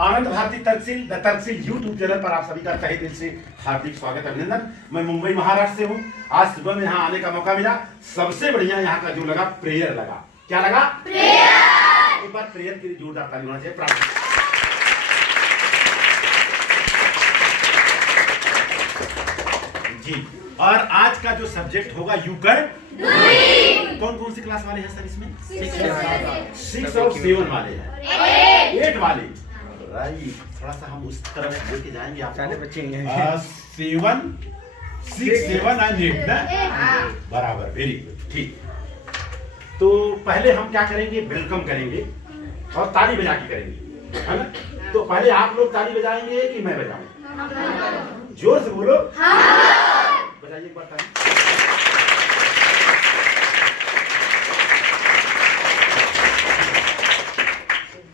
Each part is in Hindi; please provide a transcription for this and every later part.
Anand Bharti Tarksheel the Tarksheel YouTube channel पर आप सभी का तहे दिल से हार्दिक स्वागत अभिनंदन। मैं मुंबई महाराष्ट्र से हूँ। आज सुबह में यहाँ आने का मौका मिला। सबसे बढ़िया यहाँ का जो लगा प्रेयर लगा। क्या लगा? प्रेयर। एक बार प्रेयर के लिए जोरदार ताली होना चाहिए। प्रार्थना जी। और आज का जो सब्जेक्ट होगा यू कर कौन कौन सी क्लास वाले हैं सर इसमें? 6 और 7 वाले हैं, 8 वाले। राइट, थोड़ा सा हम उस तरफ लेके जाएंगे आप सारे बच्चे हैं। 7 6 7 एंड 8 ना बराबर, वेरी गुड, ठीक। तो पहले हम क्या करेंगे? वेलकम करेंगे और ताली बजा के करेंगे, है ना? तो पहले आप लोग ताली बजाएंगे कि मैं बजाऊं? जोर से बोलो। बजाइए एक बार ताली।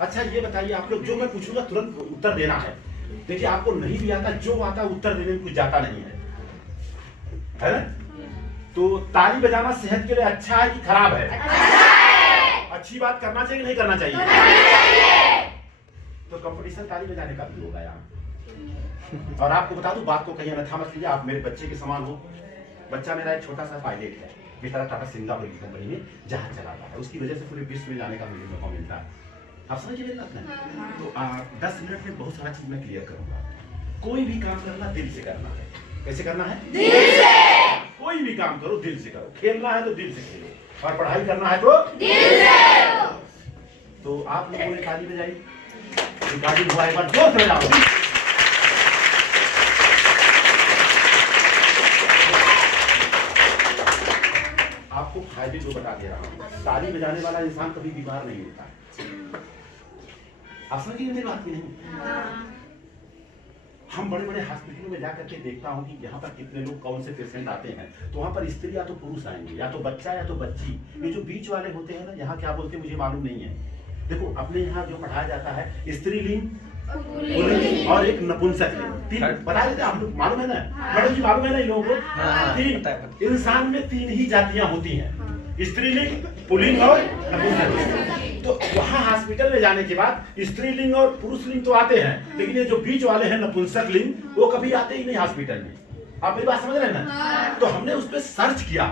अच्छा ये बताइए आप लोग, जो मैं पूछूंगा तुरंत उत्तर देना है। देखिए आपको नहीं भी आता, जो आता उत्तर देने में कुछ जाता नहीं है ना? तो ताली बजाना सेहत के लिए अच्छा है कि खराब है? अच्छा है। अच्छी बात करना चाहिए कि नहीं करना चाहिए? तो कंपटीशन ताली बजाने का भी होगा यहाँ। और आपको बता दूं, बात को कहीं अन्यथा मत लीजिए, आप मेरे बच्चे के समान हो। बच्चा मेरा एक छोटा सा पायलट है, बेचारा टाटा सिंगापुर की कंपनी में जहाज चलाता है। उसकी वजह से पूरे विश्व में जाने का मुझे मौका मिलता है। आप समझिए मेरी बात ना? तो 10 मिनट में बहुत सारा चीज मैं क्लियर करूंगा। कोई भी काम करना दिल से करना है। कैसे करना है? दिल से। कोई भी काम करो दिल से करो। खेलना है तो दिल से खेलो और पढ़ाई करना है तो दिल से। तो आप लोगों ने ताली बजाई, रिकॉर्डिंग हुआ, एक बार जोर से बजाओ। आपको फायदे जो बता दे रहा हूं। ताली बजाने वाला इंसान कभी बीमार नहीं होता है। आप समझिए मेरी बात की नहीं? हम बड़े बड़े हॉस्पिटलों में जाकर के देखता हूँ कि यहाँ पर कितने लोग, कौन से पेशेंट आते हैं, तो वहाँ पर स्त्री या तो पुरुष आएंगे, या तो बच्चा या तो बच्ची। ये जो बीच वाले होते हैं ना, यहाँ क्या बोलते हैं मुझे मालूम नहीं है। देखो अपने यहाँ जो पढ़ाया जाता है, स्त्रीलिंग, पुल्लिंग और एक नपुंसक लिंग। 3 बता देते हैं, हम लोग मालूम है ना? मैडम जी मालूम है ना इन लोगों को? 3 इंसान में 3 ही जातियां होती हैं, स्त्रीलिंग, पुल्लिंग और नपुंसक। तो वहाँ हॉस्पिटल में जाने के बाद स्त्रीलिंग और पुरुष लिंग तो आते हैं, लेकिन ये जो बीच वाले हैं नपुंसक लिंग, वो कभी आते ही नहीं हॉस्पिटल में। आप मेरी बात समझ रहे हैं ना? तो हमने उस पर सर्च किया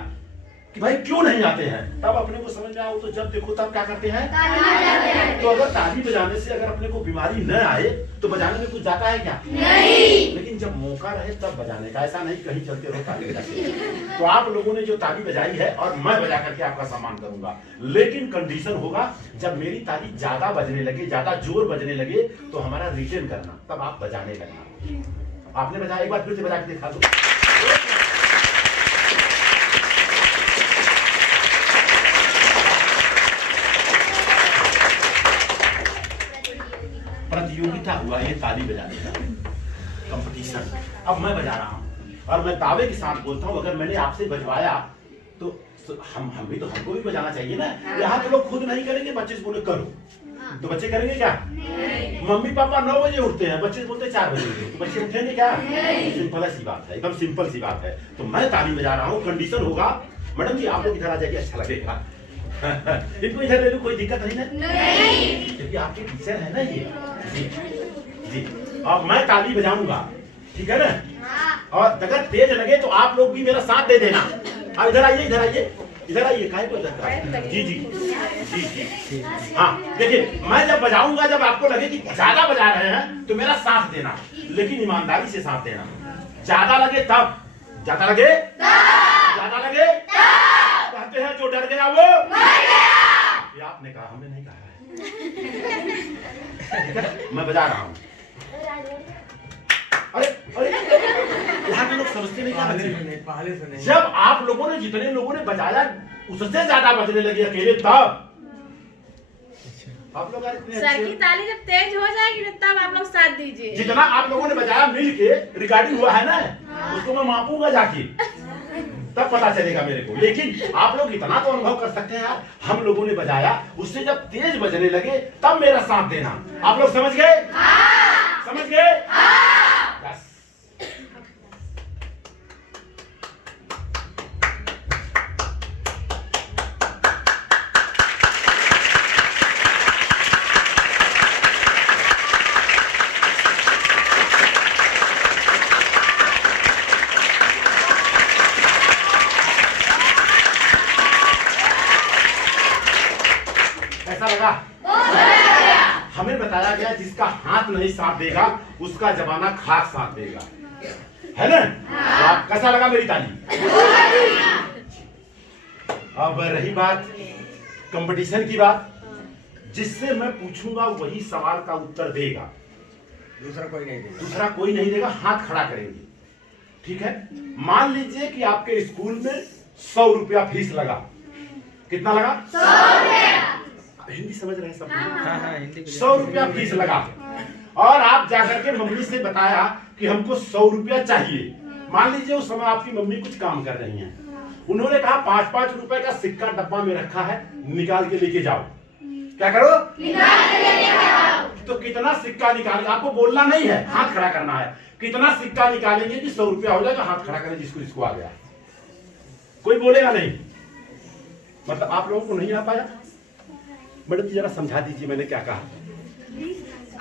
कि भाई क्यों नहीं आते हैं। तब अपने को समझ में आया, तो जब देखो तब क्या करते हैं? तो अगर ताली बजाने से अगर अपने को बीमारी न आए तो बजाने में कुछ जाता है क्या? नहीं। लेकिन जब मौका रहे तब बजाने का, ऐसा नहीं कहीं चलते रहो ताली बजाते। तो आप लोगों ने जो ताली बजाई है और मैं बजा करके आपका सम्मान करूंगा, लेकिन कंडीशन होगा जब मेरी ताली ज्यादा बजने लगे, ज्यादा जोर बजने लगे, तो हमारा रिटर्न करना, तब आप बजाने लगना। आपने बजाया, एक बार फिर से बजा के दिखा दो। प्रतियोगिता हुआ ये ताली बजाने का कंपटीशन। अब मैं बजा रहा हूँ और मैं दावे के साथ बोलता हूँ, अगर मैंने आपसे बजवाया तो हम भी तो, हमको भी बजाना चाहिए ना। यहाँ तो लोग खुद नहीं करेंगे, बच्चे से बोले करो, तो बच्चे करेंगे क्या? मम्मी पापा 9 बजे उठते हैं, बच्चे बोलते 4 बजे उठते, तो बच्चे उठेंगे क्या? सिंपल सी बात है, एकदम सिंपल सी बात है। तो मैं ताली बजा रहा हूँ, कंडीशन होगा। मैडम जी आप लोग इधर आ जाइए, अच्छा लगेगा। इनको इधर ले लो, कोई दिक्कत नहीं ना? नहीं, क्योंकि आपके टीचर है ना ये। जी जी। अब मैं ताली बजाऊंगा, ठीक है ना? और अगर तेज लगे तो आप लोग भी मेरा साथ दे देना। अब इधर आइए, इधर आइए, इधर आइए। काहे को इधर? जी जी जी जी। हाँ देखिए, मैं जब बजाऊंगा, जब आपको लगे कि ज्यादा बजा रहे हैं तो मेरा साथ देना, लेकिन ईमानदारी से साथ देना। ज्यादा लगे तब, ज्यादा लगे, ज्यादा लगे, कहते हैं जो डर गया वो मर गया। ये आपने कहा, हमने नहीं कहा है। मैं बजा रहा हूँ। अरे अरे, यहाँ के लोग समझते नहीं क्या? जब आप लोगों ने, जितने लोगों ने बजाया उससे ज्यादा बजने लगे अकेले, तब आप लोग सर की ताली जब तेज हो जाएगी तब आप लोग साथ दीजिए। जितना आप लोगों ने बजाया मिल के, रिकॉर्डिंग हुआ है ना, उसको मैं मापूंगा जाके, तब पता चलेगा मेरे को। लेकिन आप लोग इतना तो अनुभव कर सकते हैं यार, हम लोगों ने बजाया, उससे जब तेज बजने लगे तब मेरा साथ देना। आप लोग समझ गए? समझ गए? जिसका हाथ नहीं साथ देगा उसका जमाना खाक साथ देगा, है ना? आप कैसा लगा मेरी ताली? अब रही बात कंपटीशन की बात, जिससे मैं पूछूंगा वही सवाल का उत्तर देगा, दूसरा कोई नहीं देगा। हाथ खड़ा करेंगे, ठीक है? मान लीजिए कि आपके स्कूल में 100 रुपया फीस लगा। कितना लगा? 100 रुपया। हिंदी समझ रहे हैं सब? हाँ, 100 रुपया फीस लगा और आप जाकर के मम्मी से बताया कि हमको 100 रुपया चाहिए। मान लीजिए उस समय आपकी मम्मी कुछ काम कर रही हैं, उन्होंने कहा 5-5 रुपए का सिक्का डब्बा में रखा है, निकाल के लेके जाओ। क्या करो? निकाल के लेके जाओ। तो कितना सिक्का निकालेंगे? आपको बोलना नहीं है, हाथ खड़ा करना है। कितना सिक्का निकालेंगे कि 100 रुपया हो जाएगा? हाथ खड़ा करें जिसको जिसको आ गया। कोई बोलेगा नहीं, मतलब आप लोगों को नहीं आ पाया? मैडम जी जरा समझा दीजिए मैंने क्या कहा।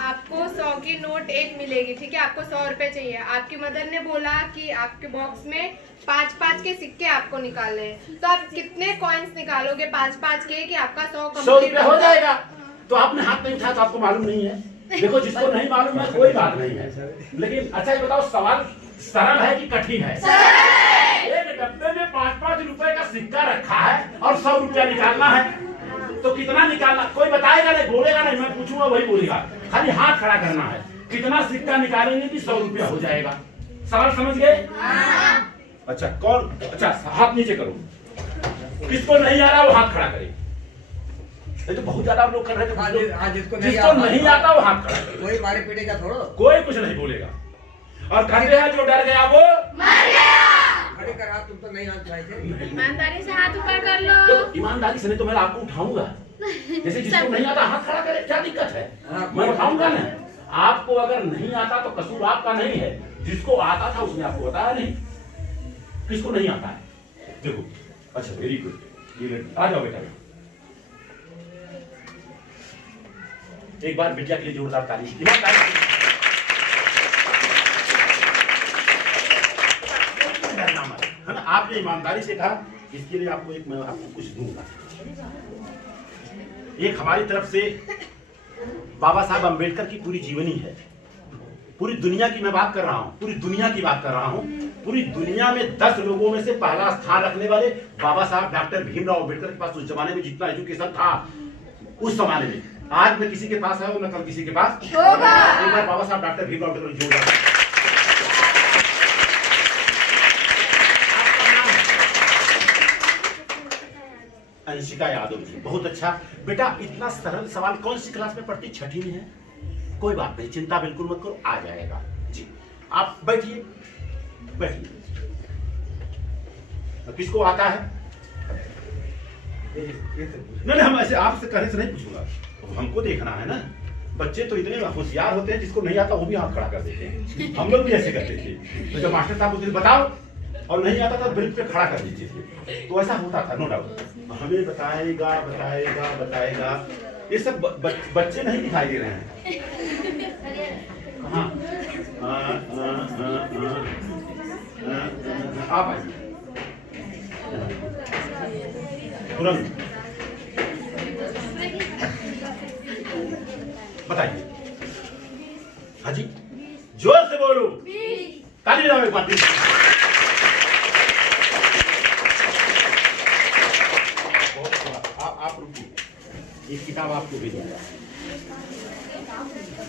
आपको 100 की नोट एक मिलेगी, ठीक है? आपको 100 रुपए चाहिए। आपकी मदर ने बोला कि आपके बॉक्स में 5-5 के सिक्के आपको निकालने हैं, तो आप कितने कॉइन्स निकालोगे 5-5 के कि आपका 100 रुपया हो जाएगा? तो आपने हाथ नहीं उठाया तो आपको मालूम नहीं है। देखो जिसको नहीं मालूम है कोई बात नहीं है, लेकिन अच्छा ये बताओ सवाल सरल है कि कठिन है? एक डब्बे में 5-5 रुपए का सिक्का रखा है और 100 रुपया निकालना है, तो कितना निकालना? कोई बताएगा नहीं, बोलेगा नहीं, मैं पूछूंगा वही बोलेगा। खाली हाथ खड़ा करना है, कितना सिक्का निकालेंगे कि 100 रुपया हो जाएगा। सवाल समझ गए? अच्छा कौन? अच्छा हाथ नीचे करो, किसको नहीं आ रहा वो हाथ खड़ा करे। ये तो बहुत ज्यादा लोग कर रहे थे। जिसको नहीं आता वो हाथ खड़ा करे। कोई मारे पीटेगा थोड़ा, कोई कुछ नहीं बोलेगा। और कहते हैं जो डर गया वो मर गया। खड़े कर हाथ, तुम तो नहीं हाथ उठाए थे। ईमानदारी से हाथ ऊपर कर लो। ईमानदारी से नहीं तो मैं आपको उठाऊंगा। जैसे जिसको नहीं आता हाथ खड़ा करे, क्या दिक्कत है? मैं बताऊंगा ना। आपको अगर नहीं आता तो कसूर आपका नहीं है, जिसको आता था उसने आपको बताया नहीं। किसको नहीं आता है? देखो अच्छा वेरी गुड, आ जाओ बेटा। एक बार बिटिया के लिए जोरदार ताली। है ना? आपने ईमानदारी से कहा, इसके लिए आपको एक मैं आपको कुछ दूंगा। एक हमारी तरफ से बाबा साहब अंबेडकर की पूरी जीवनी है। पूरी दुनिया की मैं बात कर रहा हूँ, पूरी दुनिया की बात कर रहा हूँ। पूरी दुनिया में 10 लोगों में से पहला स्थान रखने वाले बाबा साहब डॉक्टर भीमराव अंबेडकर के पास उस जमाने में जितना एजुकेशन था उस जमाने में, आज में किसी के पास है और न कल किसी के पास होगा। एक बार बाबा साहब डॉक्टर भीमराव अम्बेडकर जोरदार। अंशिका यादव जी, बहुत अच्छा बेटा। इतना सरल सवाल कौन सी क्लास में पढ़ती? 6ठी में है। कोई बात नहीं, चिंता बिल्कुल मत करो, आ जाएगा जी। आप बैठिए बैठिए। किसको आता है? नहीं हम ऐसे आपसे कहने से नहीं पूछूंगा, हमको देखना है ना। बच्चे तो इतने होशियार होते हैं, जिसको नहीं आता वो भी हाथ खड़ा कर देते हैं। हम लोग भी ऐसे करते थे। तो जब मास्टर साहब बोलते बताओ और नहीं आता था ब्रेक पे खड़ा कर दीजिए थे, तो ऐसा होता था नो डाउट। हमें बताएगा बताएगा बताएगा, ये सब बच्चे नहीं दिखाई दे रहे हैं। हाँ आप आइए तुरंत बताइए। हाँ जी जोर से बोलो, ताली बजाओ एक बार। आप रुकिए, एक किताब आपको भी दूंगा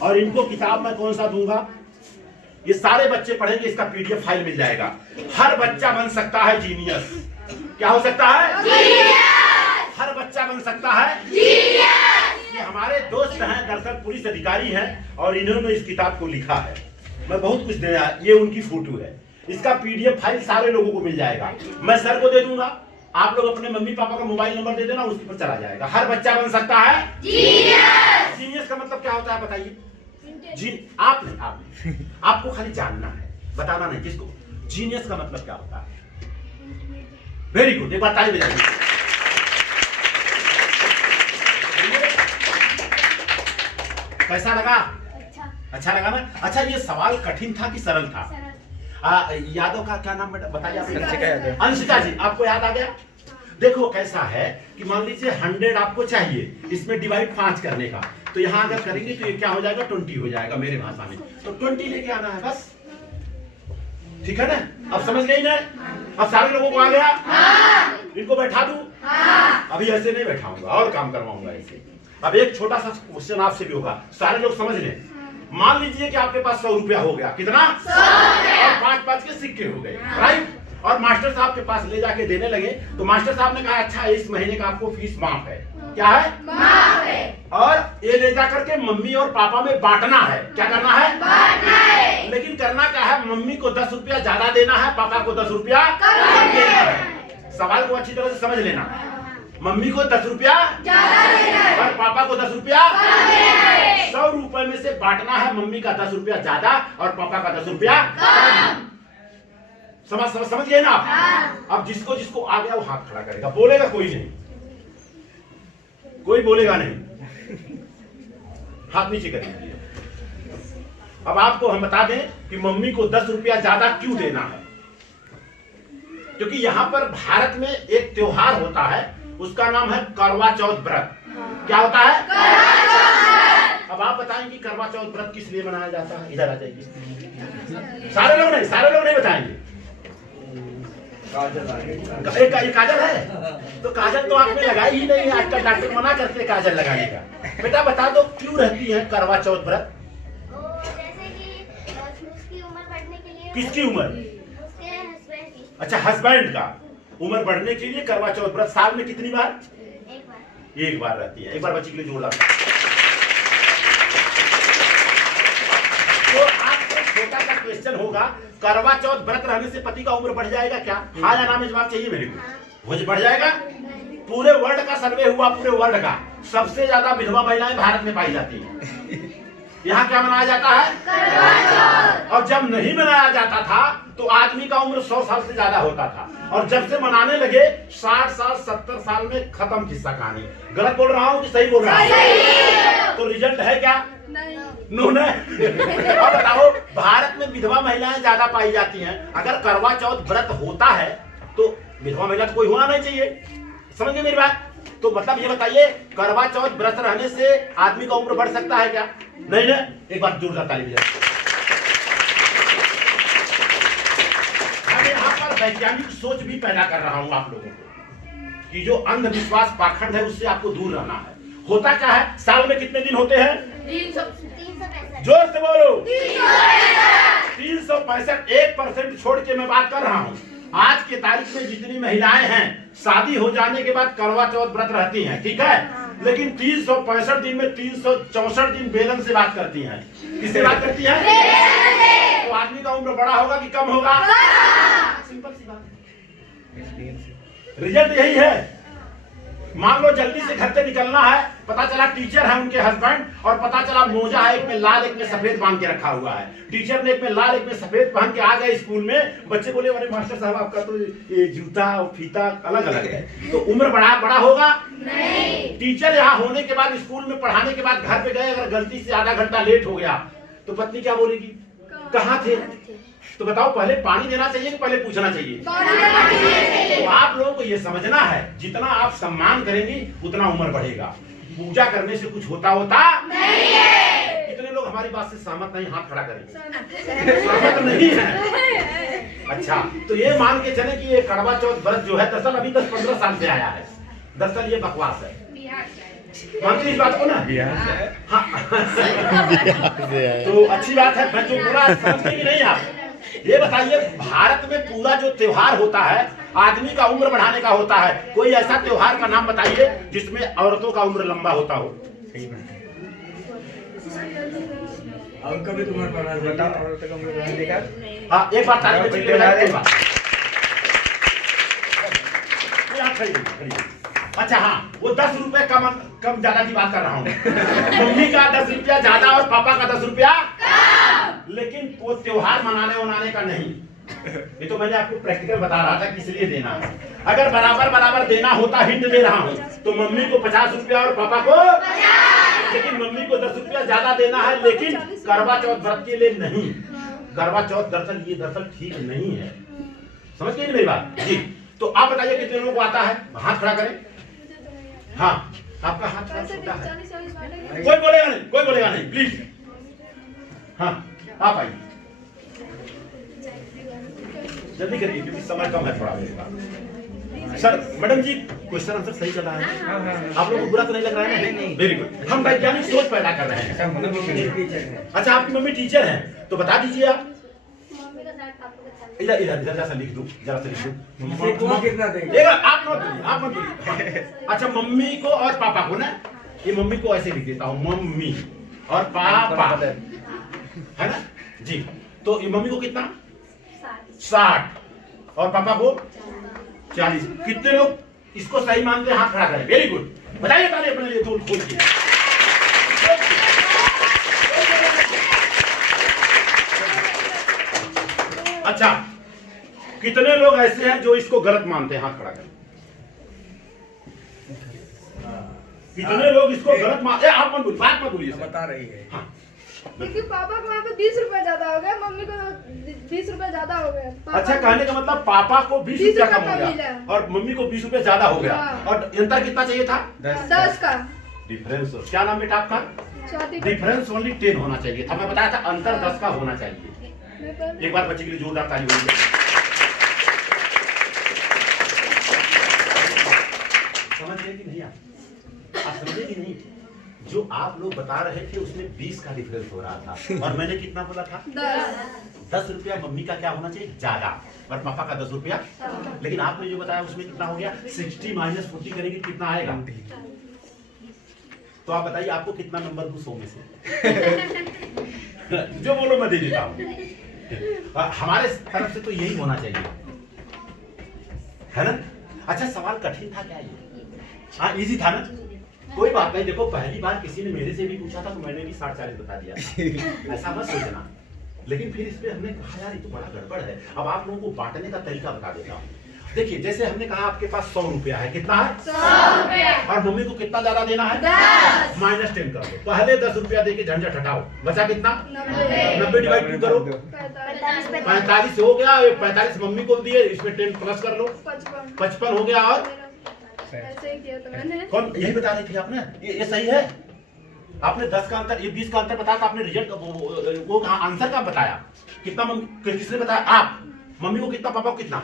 और इनको किताब मैं कौन सा दूंगा? ये सारे बच्चे पढ़ेंगे, इसका पीडीएफ फाइल मिल जाएगा। हर बच्चा बन सकता है जीनियस। क्या हो सकता है? जीनियस। हर बच्चा बन सकता है जीनियस। ये हमारे दोस्त हैं, दरअसल पुलिस अधिकारी हैं और इन्होंने इस किताब को लिखा है। मैं बहुत कुछ दे, ये उनकी फोटो है। इसका पीडीएफ फाइल सारे लोगों को मिल जाएगा। मैं सर को दे दूंगा, आप लोग अपने मम्मी पापा का मोबाइल नंबर दे देना, उसके पर चला जाएगा। हर बच्चा बन सकता है जीनियस। जीनियस का मतलब क्या होता है बताइए? आपने आपको खाली जानना है, बताना नहीं किसको। जीनियस का मतलब क्या होता है? वेरी गुड, एक बार ताली बजाइए। कैसा लगा? अच्छा लगा ना? अच्छा ये सवाल कठिन था कि सरल था? यादव का क्या नाम बताइए? अंशिका जी, आपको याद आ गया? देखो कैसा है कि मान लीजिए 100 आपको चाहिए, इसमें डिवाइड 5 करने का, तो यहाँ अगर करेंगे तो ये क्या हो जाएगा, 20 हो जाएगा मेरे भाषा में। तो 20 लेके आना है बस, ठीक है ना। अब समझ गई ना? अब सारे लोगों को आ गया? इनको बैठा दूं? अभी ऐसे नहीं बैठाऊंगा और काम करवाऊंगा ऐसे। अब एक छोटा सा क्वेश्चन आपसे भी होगा, सारे लोग समझ लें। मान लीजिए कि आपके पास 100 रुपया हो गया, कितना? 100 और 5-5 के सिक्के हो गए, राइट। और मास्टर साहब के पास ले जाके देने लगे तो मास्टर साहब ने कहा अच्छा इस महीने का आपको फीस माफ है। क्या है? माफ है। और ये ले जा करके मम्मी और पापा में बांटना है। क्या करना है? बांटना है। लेकिन करना क्या है, मम्मी को 10 रुपया ज्यादा देना है, पापा को 10 रुपया कम देना है। सवाल को अच्छी तरह से समझ लेना। मम्मी को 10 रुपया ज्यादा देना है और पापा को 10 रुपया कम देना है। 100 रुपए में से बांटना है, मम्मी का 10 रुपया ज्यादा और पापा का 10 रुपया कम। समझ गए ना आप? अब जिसको जिसको आ गया वो हाथ खड़ा करेगा, बोलेगा कोई नहीं, कोई बोलेगा नहीं, हाथ नीचे करेंगे। अब आपको हम बता दें कि मम्मी को 10 रुपया ज्यादा क्यों देना है, क्योंकि यहाँ पर भारत में एक त्योहार होता है, उसका नाम है करवा चौथ व्रत। क्या होता है? करवा चौथ। अब आप बताएं कि करवा चौथ व्रत किस लिए मनाया जाता है? इधर आ जाइए। सारे लोग नहीं बताएंगे। काजल काजल है तो काजल तो आपने लगाई ही नहीं है, आजकल डॉक्टर मना करते हैं काजल लगाने का। बेटा बता दो क्यों रहती है करवा चौथ व्रत? जैसे कि उसकी उम्र बढ़ने के लिए। किसकी उम्र? उसके हस्बैंड की। अच्छा, हस्बैंड का उम्र बढ़ने के लिए करवा चौथ व्रत साल में कितनी बार? एक बार रहती है। एक बार बच्ची के लिए जोड़ लगा। तो आपसे छोटा सा क्वेश्चन होगा, करवा चौथ व्रत रहने से पति का उम्र बढ़ जाएगा क्या? हाँ या ना में जवाब चाहिए मेरे को। मुझे बढ़ जाएगा? पूरे वर्ल्ड का सर्वे हुआ, पूरे वर्ल्ड का सबसे ज्यादा विधवा महिलाएं भारत में पाई जाती हैं। यहाँ क्या मनाया जाता है? करवा चौथ। और जब नहीं मनाया जाता था तो आदमी का उम्र 100 साल से ज्यादा होता था, और जब से मनाने लगे 60 साल 70 साल में खत्म किस्सा कहानी। गलत बोल रहा हूँ कि सही बोल रहा हूँ? तो रिजल्ट है क्या? नो न। अब बताओ, भारत में विधवा महिलाएं ज्यादा पाई जाती हैं। अगर करवा चौथ व्रत होता है तो विधवा महिला तो कोई होना नहीं चाहिए। समझ गए मेरी बात? तो मतलब ये बताइए, करवा चौथ व्रत रहने से आदमी का उम्र बढ़ सकता है क्या? नहीं ना। एक बार जोरदार ताली बजाइए। मैं यहाँ पर वैज्ञानिक सोच भी पैदा कर रहा हूँ आप लोगों को, कि जो अंधविश्वास पाखंड है उससे आपको दूर रहना है। होता क्या है, साल में कितने दिन होते हैं? 365। जोर से बोलो। 365। 1% छोड़ के मैं बात कर रहा हूँ। आज के तारीख में जितनी महिलाएं हैं शादी हो जाने के बाद करवा चौथ व्रत रहती हैं, ठीक है, लेकिन 365 दिन में 364 दिन बेलन से बात करती हैं। किससे बात करती हैं? तो आदमी का उम्र बड़ा होगा कि कम होगा? सिंपल सी बात है। रिजल्ट यही है। मान लो जल्दी से घर से निकलना है, पता चला टीचर है उनके हस्बैंड, और पता चला मोजा है, एक में लाल एक में सफेद बांध के रखा हुआ है। टीचर ने एक में लाल एक में सफेद पहन के आ गए स्कूल में। बच्चे बोले अरे मास्टर साहब आपका तो ये जूता और फीता अलग अलग है। तो उम्र बड़ा होगा? नहीं। टीचर यहाँ होने के बाद, स्कूल में पढ़ाने के बाद घर पे गए, अगर गलती से आधा घंटा लेट हो गया तो पत्नी क्या बोलेगी? कहाँ थे? तो बताओ, पहले पानी देना चाहिए कि पहले पूछना चाहिए? तो आप लोगों को ये समझना है, जितना आप सम्मान करेंगी उतना उम्र बढ़ेगा। पूजा करने से कुछ होता नहीं है। कितने लोग हमारी बात से सहमत नहीं? हाथ खड़ा करेंगे। सहमत नहीं है? अच्छा, तो ये मान के चले कि ये करवा चौथ व्रत जो है दरअसल अभी 10-15 साल से आया है। दरअसल ये बकवास है। मानते इस बात को ना? हाँ। तो अच्छी बात है, मैं जो पूरा समझते कि नहीं आप ये बताइए, भारत में पूरा जो त्योहार होता है आदमी का उम्र बढ़ाने का होता है। कोई ऐसा त्योहार का नाम बताइए जिसमें औरतों का उम्र लंबा होता हो। कभी तुम्हारे हाँ, एक बार ताली बजाइए। अच्छा हाँ, वो 10 रुपए कम ज्यादा की बात कर रहा हूँ। मम्मी का 10 रुपया ज्यादा और पापा का 10 रुपया कम, लेकिन वो त्योहार मनाने का नहीं। ये तो मैंने आपको प्रैक्टिकल बता रहा था किस लिए देना है। अगर बराबर देना होता, हिंट दे रहा हूँ, तो मम्मी को 50 रुपया और पापा को 50, लेकिन मम्मी को 10 रुपया ज्यादा देना है, लेकिन करवा चौथ व्रत के लिए नहीं। करवा चौथ दरअसल ठीक नहीं है। समझ गए मेरी बात जी? तो आप बताइए कितने लोगों को आता है? हाथ खड़ा करें। हाँ, आपका हाथ थोड़ा छोटा है। कोई बोलेगा नहीं, कोई बोलेगा नहीं, प्लीज। हाँ, आप आइए, जल्दी करिए क्योंकि समय कम है थोड़ा मेरे पास। सर, मैडम जी, क्वेश्चन आंसर सही चल रहा है? आप लोगों को बुरा तो नहीं लग रहा है ना? Very good. हम वैज्ञानिक सोच पैदा कर रहे हैं। अच्छा, आपकी मम्मी टीचर है, तो बता दीजिए आप। मम्मी का साथ पापा का साथ। इधर इधर इधर जरा लिख दूं, जरा सा लिख दूं। तुम कितना देंगे? एक आप मत बोलिए, आप मत बोलिए। अच्छा, मम्मी को और पापा को ना, ये मम्मी को ऐसे लिख देता हूँ, मम्मी और पापा, है ना जी। तो ये मम्मी को कितना? 60 और पापा को 40। कितने लोग इसको सही मानते हैं? हाथ खड़ा करें। वेरी गुड, बताइए ताली अपने लिए तोड़ खोल के। अच्छा, कितने लोग ऐसे हैं जो इसको गलत मानते हैं? हाथ खड़ा करें। कितने लोग इसको गलत मानते हैं? आप मत बोलिए, बात मत बोलिए सर। बता रही है। हाँ, क्योंकि पापा को वहाँ पे 20 रुपए ज्यादा हो गए, मम्मी को 20 रुपए ज्यादा हो गए। अच्छा, कहने का मतलब पापा को 20 रुपया कम हो गया मिला और मम्मी को 20 रुपया ज्यादा हो गया। हाँ। और अंतर कितना चाहिए था? 10 का डिफरेंस। क्या नाम बेटा आपका? स्वाति। डिफरेंस ओनली 10 होना चाहिए था। मैं बताया था अंतर 10 का होना चाहिए। एक बार बच्चे के लिए जोरदार ताली बजाइए। समझ गए कि नहीं आप समझे कि नहीं? जो आप लोग बता रहे थे उसमें 20 का डिफरेंस हो रहा था और मैंने कितना बोला था? 10 रुपया मम्मी का क्या होना चाहिए? ज्यादा, और पापा का 10 रुपया। लेकिन आपने जो बताया उसमें कितना हो गया? 60 माइनस 40 करेंगे कितना आएगा? तो आप बताइए आपको कितना नंबर दूं 100 में से? जो बोलो मैं दे देता हूँ। हमारे तरफ से तो यही होना चाहिए, है ना? अच्छा, सवाल कठिन था क्या ये? हाँ, इजी था ना? कोई बात नहीं। देखो, पहली बार किसी ने मेरे से भी पूछा था तो मैंने भी 60-40 बता दिया। ऐसा मत सोचना। लेकिन फिर इस पे हमने कहा यार ये तो बड़ा गड़बड़ है। अब आप लोगों को बांटने का तरीका बता देता हूँ। देखिए, जैसे हमने कहा आपके पास 100 रुपया है। कितना है? 100 रुपया। और मम्मी को कितना ज्यादा देना है? 10। माइनस 10 कर दो। पहले 10 रुपया दे के झंझट हटाओ। बचा कितना? 90 डिवाइड 2 करो। 45 हो गया। 45 मम्मी को दिए, इसमें 10 प्लस कर लो, 55 हो गया। और ऐसे ही किया था मैंने। कौन? यही बता रही थी आपने। ये सही है। आपने 10 का अंतर, ये 20 का अंतर बताया था। आपने रिजल्ट वो आंसर का बताया। कितना किसने बताया? आप। मम्मी को कितना, पापा को कितना?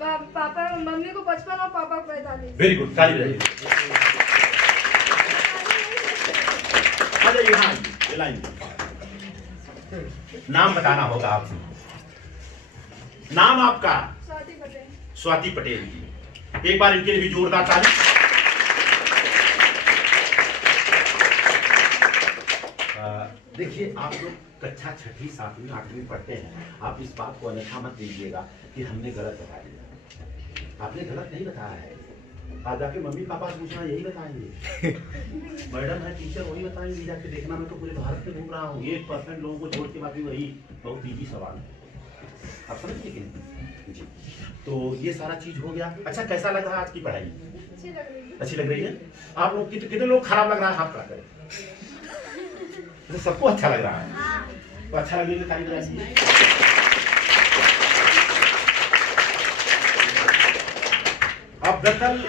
पापा, मम्मी को 55 और पापा को 45। वेरी गुड, ताली बजाइए। अरे यहाँ ये लाइन, नाम बताना होगा आपसे। नाम आपका? स्वाति पटेल। स्वाति पटेल जी। एक बार इनके लिए भी जोरदार ताली। देखिए, आप लोग कक्षा 6वीं 7वीं 8वीं पढ़ते हैं। आप इस बात को अन्यथा मत लीजिएगा कि हमने गलत बता दिया। आपने गलत नहीं बताया है। आज जाके मम्मी पापा से पूछना, यही बताएंगे। मैडम है, टीचर, वही बताएंगे। जाके देखना, मैं तो पूरे भारत में घूम रहा हूँ। 1% लोगों को छोड़ के बाकी वही बहुत इजी सवाल है। आप समझिए कि नहीं जी? तो ये सारा चीज हो गया। अच्छा, कैसा लग रहा है आज की पढ़ाई? अच्छी लग रही है। आप लोग कितने लोग खराब लग रहा है? हाथ खड़ा करें। तो सबको अच्छा लग रहा है। तो अच्छा लगने के तारीफ बजाइए। अब दरअसल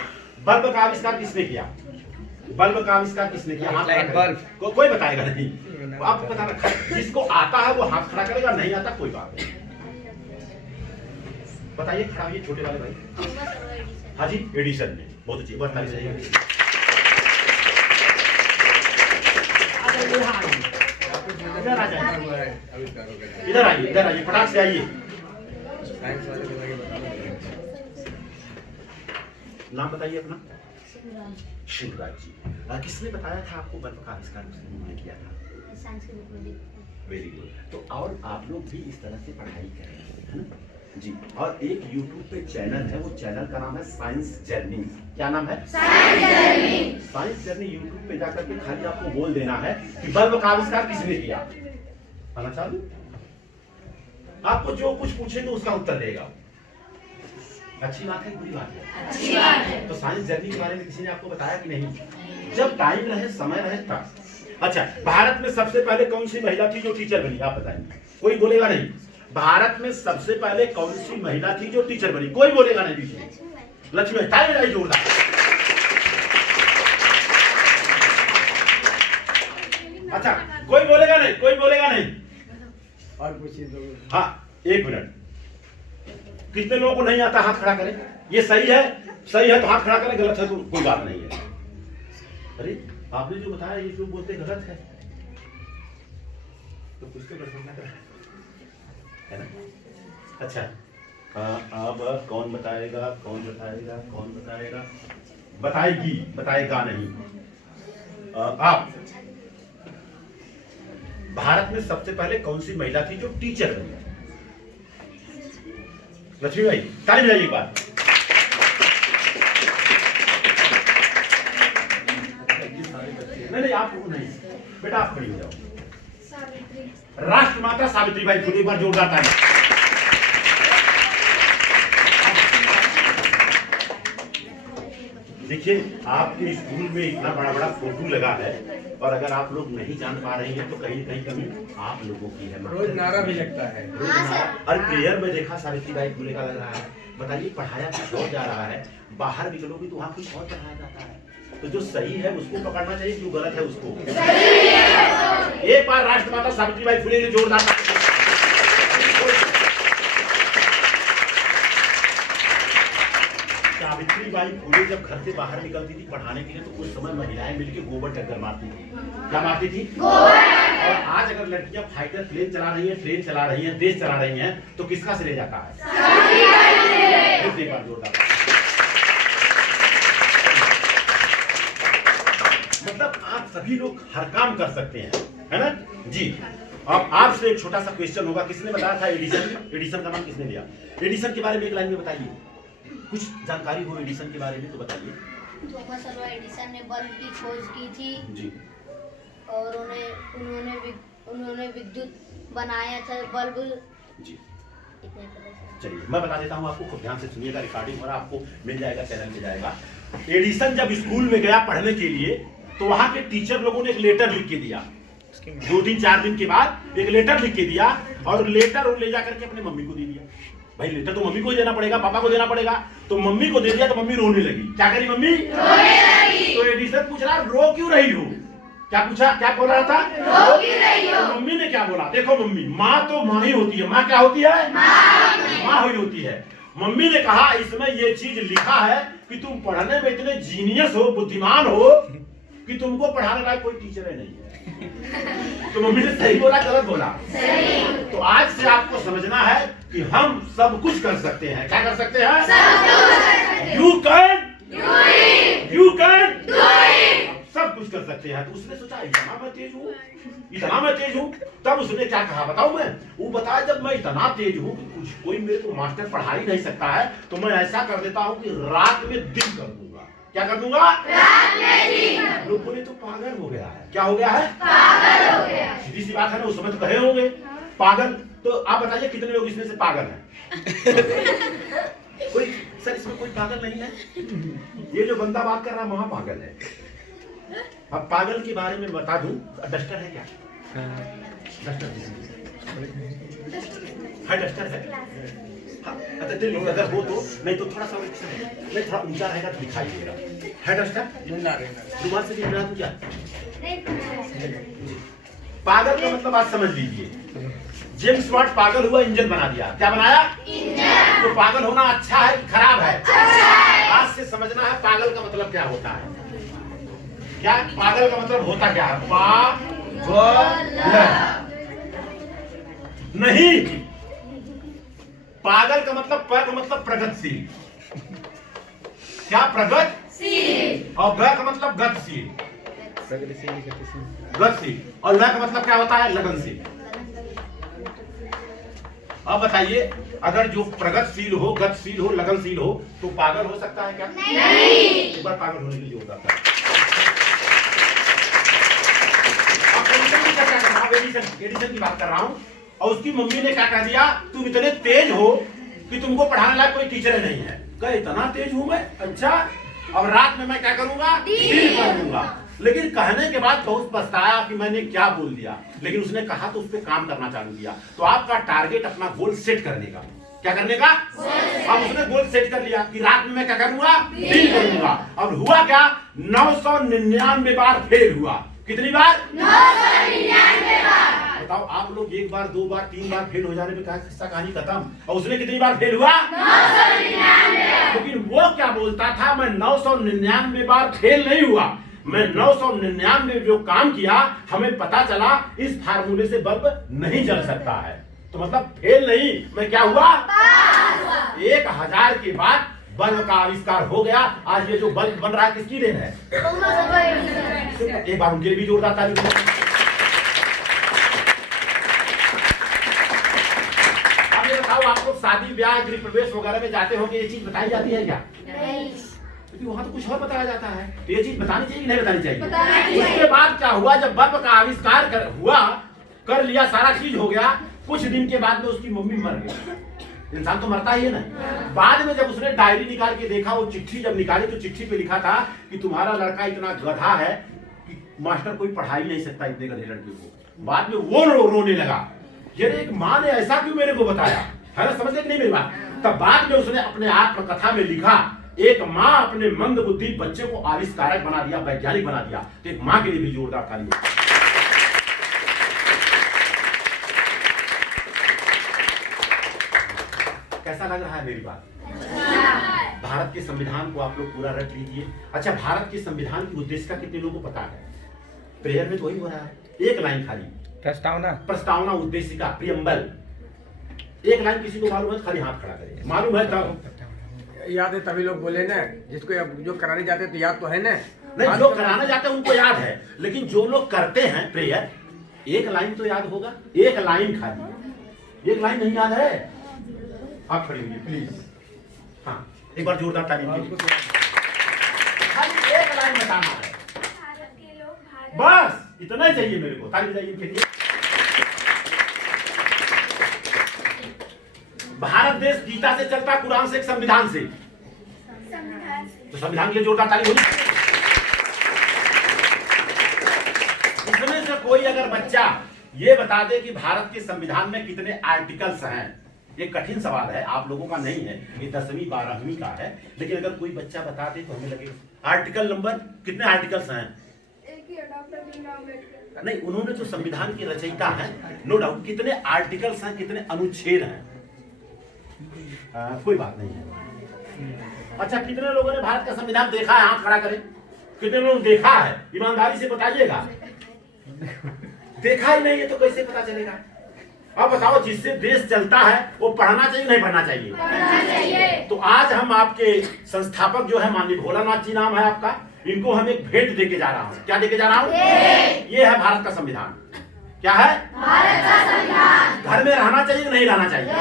बल्ब का आविष्कार किसने किया? बल्ब का आविष्कार किसने किया? हाथ खड़ा करें। कोई बताएगा नहीं। आपको बताना, जिसको आता है वो हाथ खड़ा करेगा, नहीं आता कोई बात नहीं। बताइए, खड़ा होइए छोटे वाले भाई। हाँ जी, एडिशन में। बहुत अच्छी बात, ताली बजाइए। इधर आ जाइए, इधर आइए, फटाक से आइए। नाम बताइए अपना। शिवराज जी। किसने बताया था आपको बल्ब का आविष्कार? किसने किया था? Very good. तो और आप लोग भी इस तरह से पढ़ाई करें, है ना जी। और एक YouTube पे चैनल है, वो चैनल का नाम है साइंस जर्नी। क्या नाम है? Science journey. Science journey YouTube पे जाकर के खाली आपको बोल देना है कि बल्ब का आविष्कार किसने किया। आना चालू। आपको जो कुछ पूछेंगे उसका उत्तर देगा। अच्छी बात है, बुरी बात है? अच्छी बात है। तो साइंस जर्नी के बारे में किसी ने आपको बताया कि नहीं? जब टाइम रहे, समय रहे तब। अच्छा, भारत में सबसे पहले कौन सी महिला थी जो टीचर बनी? आप बताएंगे। कोई बोलेगा नहीं। भारत में सबसे पहले कौन सी महिला थी जो टीचर बनी? कोई बोलेगा नहीं। बीच में लक्ष्मी। ताली बजाइए जोरदार। अच्छा, कोई बोलेगा नहीं, कोई बोलेगा नहीं। और पूछिए तो। हाँ, 1 मिनट। कितने लोगों को नहीं आता, हाथ खड़ा करें। ये सही है तो हाथ खड़ा करें, गलत है तो कोई बात नहीं है। अरे आपने जो बताया ये लोग बोलते गलत है, तो कुछ तो गड़बड़ है ना। अच्छा, अब कौन बताएगा, कौन बताएगा, कौन बताएगा, बताएगी, बताएगा नहीं। आप, भारत में सबसे पहले कौन सी महिला थी जो टीचर बनी? लक्ष्मी भाई, ताली बजाइए एक बार। नहीं, आप नहीं, बेटा आप खड़ी हो जाओ। राष्ट्रमाता सावित्रीबाई फुले, एक बार जोरदार ताली। देखिए, आपके स्कूल में इतना बड़ा बड़ा फोटो लगा है, और अगर आप लोग नहीं जान पा रहे हैं तो कहीं न कहीं कमी आप लोगों की है। रोज नारा भी लगता है। और प्रेयर में देखा सावित्रीबाई फुले का लग रहा है। बताइए, पढ़ाया कुछ और जा रहा है, बाहर निकलोगे तो वहाँ कुछ और पढ़ाया जाता है। तो जो सही है उसको पकड़ना चाहिए, जो गलत है उसको। एक बार राष्ट्रमाता सावित्रीबाई फुले ने जोरदार सावित्रीबाई फुले जब घर से बाहर निकलती थी पढ़ाने के लिए, तो उस समय महिलाएं मिलकर गोबर टक्कर मारती थी। क्या मारती थी? गोबर। और आज अगर लड़कियां फाइटर प्लेन चला रही हैं, ट्रेन चला रही हैं, देश चला रही हैं, तो किसका श्रेय जाता है? एक बार जोरदार। मतलब आप सभी लोग हर काम कर सकते हैं, है ना जी। अब आपसे एक छोटा सा क्वेश्चन होगा। किसने बताया था एडिसन? एडिसन का नाम किसने दिया? एडिसन के बारे में एक लाइन में बताइए, कुछ जानकारी हो एडिसन के बारे में तो बताइए। थॉमस अल्वा एडिसन ने बल्ब की खोज की थी जी, और उन्होंने विद्युत बनाया था, बल्ब जी। इतने पता चला। चलिए मैं बता देता हूँ आपको, खूब ध्यान से सुनिएगा, रिकॉर्डिंग और आपको मिल जाएगा, चैनल में जाएगा। एडिसन जब स्कूल में गया पढ़ने के लिए, तो वहां के टीचर लोगों ने एक लेटर लिख के दिया। 2-3-4 दिन के बाद एक लेटर लिख के दिया, और लेटर वो ले जाकर के अपने मम्मी को दे दिया। भाई लेटर तो मम्मी को देना पड़ेगा, पापा को देना पड़ेगा, तो मम्मी को दे दिया। तो मम्मी रोने लगी। क्या करी मम्मी? रोने लगी। तो एडिसन पूछ रहा, रो क्यों रही हो? क्या पूछा, क्या बोल रहा था? रो क्यों रही हो? तो मम्मी ने क्या बोला? देखो मम्मी, माँ तो माँ ही होती है। माँ क्या होती है? माँ ही होती है। मम्मी ने कहा इसमें ये चीज लिखा है कि तुम पढ़ने में इतने जीनियस हो, बुद्धिमान हो, कि तुमको पढ़ाने लायक कोई टीचर है नहीं है। तो मम्मी ने सही बोला, गलत बोला? सही। तो आज से आपको समझना है कि हम सब कुछ कर सकते हैं। क्या कर सकते हैं? यू कैन सब कुछ कर सकते हैं। तो उसने सोचा इतना मैं तेज हूँ, इतना मैं तेज हूँ। तब उसने क्या कहा बताऊं मैं? वो बताया जब मैं इतना तेज हूँ कि कुछ कोई मेरे को मास्टर पढ़ा ही नहीं सकता है, तो मैं ऐसा कर देता हूँ कि रात में दिन कर दूंगा। क्या कर दूंगा? रात में दिन। लोग बोले तो पागल हो गया है। क्या हो गया है? पागल हो गया। सीधी सी बात है ना, उस समय तो कहे होंगे पागल। तो आप बताइए कितने लोग इसमें से पागल हैं? कोई सर इसमें कोई पागल नहीं है। ये जो बंदा बात कर रहा है वहां पागल है। अब पागल के बारे में बता दूं, डस्टर है क्या? डस्टर है, डस्टर है। हाँ, अगर हो तो, नहीं तो थोड़ा सा नहीं, थोड़ा ऊंचा रहेगा तो दिखाई देगा। है डस्टर? रुमाल से दिख रहा है क्या? पागल का मतलब आप समझ लीजिए। जेम्स वाट पागल हुआ, इंजन बना दिया। क्या बनाया? इंजन। तो पागल होना अच्छा है कि खराब है? अच्छा है। आज से समझना है पागल का मतलब क्या होता है। क्या पागल का मतलब होता क्या है? पागल नहीं, पागल का मतलब प का मतलब प्रगतिशील। क्या? प्रगतिशील। और ग का मतलब गतिशील, गतिशील। और ल का मतलब क्या होता है? लगनशील। अब बताइए, अगर जो प्रगतिशील हो, गतिशील हो, लगनशील हो, तो पागल हो सकता है क्या? नहीं। एक बार पागल होने के लिए होता है। एडिसन की बात कर रहा हूँ, और उसकी मम्मी ने क्या कह दिया? तुम इतने तेज हो कि तुमको पढ़ाने लायक कोई टीचर नहीं है। कहे इतना तेज हूँ मैं? अच्छा, अब रात में मैं क्या करूंगा? दिन कर दूंगा। लेकिन कहने के बाद बहुत पछताया कि मैंने क्या बोल दिया। लेकिन उसने कहा तो उस पर काम करना चालू किया। तो आपका टारगेट अपना गोल सेट करने का। क्या करने का? अब उसने गोल सेट कर लिया कि रात में मैं क्या करूंगा? दिन करूंगा। अब हुआ क्या? 999 बार फेल हुआ। कितनी बार? 999 बार। बताओ आप लोग एक बार, दो बार, तीन बार फेल हो जाने पे किस्सा कहानी खत्म। और उसने कितनी बार फेल हुआ? 999। लेकिन वो क्या बोलता था, मैं 999 बार फेल नहीं हुआ, मैं 999 जो काम किया, हमें पता चला इस फार्मूले से बल्ब नहीं जल सकता है। तो मतलब फेल नहीं, मैं क्या हुआ? 1000 के बाद बल्ब का आविष्कार हो गया। आज ये जो बल्ब बन रहा है किसकी देन है? एक बार उनके लिए भी जोरदार ताली दो। अब ये बताओ, आप लोग शादी ब्याह गृह प्रवेश वगैरह में जाते होंगे, ये चीज बताई जाती है क्या? नहीं। क्योंकि वहां तो कुछ और बताया जाता है। तो ये चीज बतानी चाहिए कि नहीं बतानी चाहिए? उसके बाद क्या हुआ, जब बल्ब का आविष्कार कर लिया, सारा चीज हो गया, कुछ दिन के बाद में उसकी मम्मी मर गई। इंसान तो मरता ही है ना। बाद में जब उसने डायरी निकाल के देखा, वो चिट्ठी जब निकाली तो चिट्ठी पे लिखा था कि तुम्हारा लड़का इतना गधा है कि मास्टर कोई पढ़ा ही नहीं सकता इतने गधे लड़के को। बाद में वो रोने लगा, ये एक माँ ने ऐसा क्यों मेरे को बताया, है ना? समझ नहीं मेरी बात? तब बाद में उसने अपने आत्मकथा में लिखा, एक माँ अपने मंद बुद्धि बच्चे को आविष्कारक बना दिया, वैज्ञानिक बना दिया। तो एक माँ के लिए भी जोरदार ताली। कैसा लग रहा है मेरी बात? भारत के संविधान को आप लोग पूरा रट लीजिए। अच्छा, भारत के संविधान की उद्देशिका कितने लोगों को पता है? प्रेयर में तो वही हो रहा है, एक लाइन खाली प्रस्तावना उद्देशिका प्रियम्बल। एक लाइन किसी को मालूम है? खाली हाथ खड़ा करेगा। मालूम है तब याद है, तभी लोग बोले ना, जिसको जो कराने जाते तो याद तो है ना। नहीं, जो कराने जाते हैं उनको याद है, लेकिन जो लोग करते हैं प्रेयर, एक लाइन तो याद होगा। एक लाइन खाली, एक लाइन नहीं याद है? आप खड़ी हुई प्लीज। हाँ, एक बार जोरदार ताली दीजिए। खाली एक लाइन बताना है, बस इतना ही चाहिए मेरे को। ताली बजाइए इनके लिए। भारत देश गीता से चलता, कुरान से, संविधान से? तो संविधान के लिए जोरदार ताली होनी। इसमें से कोई अगर बच्चा ये बता दे कि भारत के संविधान में कितने आर्टिकल्स हैं, ये कठिन सवाल है, आप लोगों का नहीं है, ये 10वीं 12वीं का है, लेकिन अगर कोई बच्चा बता दे तो हमें लगेगा। आर्टिकल नंबर कितने आर्टिकल्स हैं? एक ही है, डॉक्टर भीमराव अम्बेडकर। नहीं, उन्होंने जो संविधान की रचयिता है, नो डाउट, कितने आर्टिकल्स हैं, कितने अनुच्छेद हैं, कोई बात नहीं है। अच्छा, कितने लोगों ने भारत का संविधान देखा है? हाथ खड़ा करें। कितने लोगों ने देखा है? ईमानदारी से बताइएगा। देखा ही नहीं है तो कैसे पता चलेगा? अब बताओ, जिससे देश चलता है वो पढ़ना चाहिए नहीं पढ़ना चाहिए? पढ़ना चाहिए। तो आज हम आपके संस्थापक जो है माननीय भोलानाथ जी नाम है आपका, इनको हम एक भेंट देके जा रहा हूँ। क्या देके जा रहा हूँ? ये है भारत का संविधान। क्या है? भारत का संविधान। घर में रहना चाहिए कि नहीं रहना चाहिए?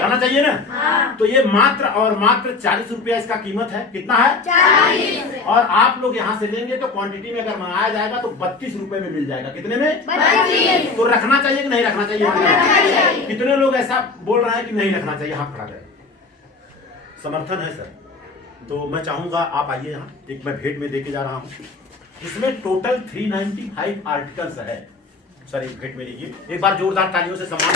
रहना चाहिए ना। हाँ। तो ये मात्र और मात्र 40 रुपया इसका कीमत है। कितना है? 40। और आप लोग यहाँ से लेंगे तो क्वांटिटी में अगर मंगाया जाएगा तो 32 रुपए में मिल जाएगा। कितने में? 32। तो रखना चाहिए कि नहीं रखना चाहिए? कितने लोग ऐसा बोल रहे हैं कि नहीं रखना चाहिए? हाथ खड़ा करें। समर्थन है सर? तो मैं चाहूंगा आप आइए यहाँ, एक मैं भेंट में देके जा रहा हूँ। इसमें टोटल 395 आर्टिकल्स है। सर एक भेंट में लीजिए, एक बार जोरदार तालियों से सम्मान।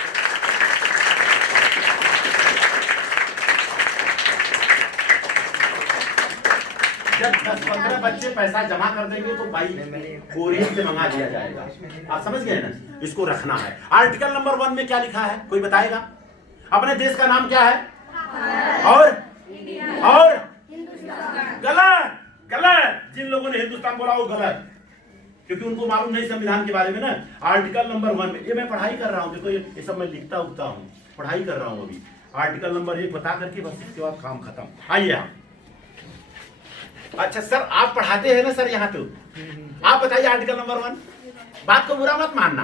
जब 10-15 बच्चे पैसा जमा कर देंगे तो भाई कोरियर से मंगा दिया जाएगा। आप समझ गए ना? इसको रखना है। आर्टिकल नंबर 1 में क्या लिखा है कोई बताएगा? अपने देश का नाम क्या है? और गलत गलत। जिन लोगों ने हिंदुस्तान बोला वो गलत, क्योंकि उनको मालूम नहीं संविधान के बारे में ना। आर्टिकल नंबर 1 में, ये मैं पढ़ाई कर रहा हूँ, देखो ये सब मैं लिखता उगता हूँ, पढ़ाई कर रहा हूँ अभी। आर्टिकल नंबर 1 बता करके बस इसके बाद काम खत्म। आइए आप। अच्छा सर, आप पढ़ाते हैं ना सर यहाँ? तो आप बताइए आर्टिकल नंबर 1। बात को बुरा मत मानना,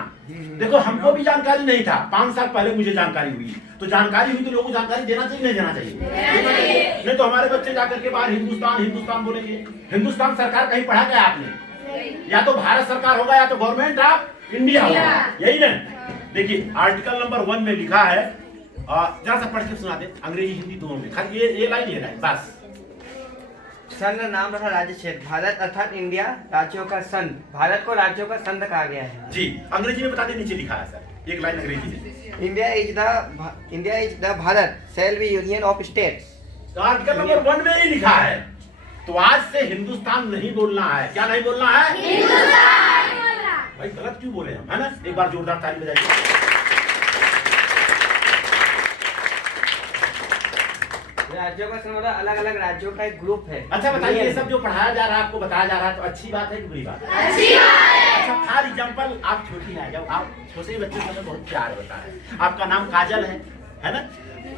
देखो हमको भी जानकारी नहीं था, 5 साल पहले मुझे जानकारी हुई। तो जानकारी हुई तो लोगों को जानकारी देना चाहिए नहीं देना चाहिए? नहीं तो हमारे बच्चे जाकर के बाहर हिंदुस्तान हिंदुस्तान बोलेंगे। हिंदुस्तान सरकार कहीं पढ़ा गया आपने? या तो भारत सरकार होगा या तो गवर्नमेंट ऑफ इंडिया होगा, यही ना? देखिए आर्टिकल नंबर 1 में लिखा है, जरा सा पढ़ के सुना दे, अंग्रेजी हिंदी दोनों में, खाली ये लाइन बस। संघ नाम तथा राज्य क्षेत्र। भारत अर्थात इंडिया राज्यों का संघ। भारत को राज्यों का संघ कहा गया है। जी अंग्रेजी में बता दे, नीचे लिखा है सर, एक लाइन अंग्रेजी में। India is the Bharat shall be union of states. Article number 1 में ही लिखा है। तो आज से हिंदुस्तान नहीं बोलना है। क्या नहीं बोलना है? हिंदुस्तान। भाई गलत क्यों बोले हम, है ना? एक बार जोरदार ताली बजाइए। राज्यों का मतलब अलग अलग राज्यों का एक ग्रुप है। अच्छा बताइए, ये सब जो पढ़ाया जा रहा है, आपको बताया जा रहा है, तो अच्छी बात है कि बुरी बात है? अच्छी बात है। अच्छा फॉर एग्जाम्पल, आप छोटी हैं, जब आप छोटे बच्चे से बहुत प्यार होता है, आपका नाम काजल है ना?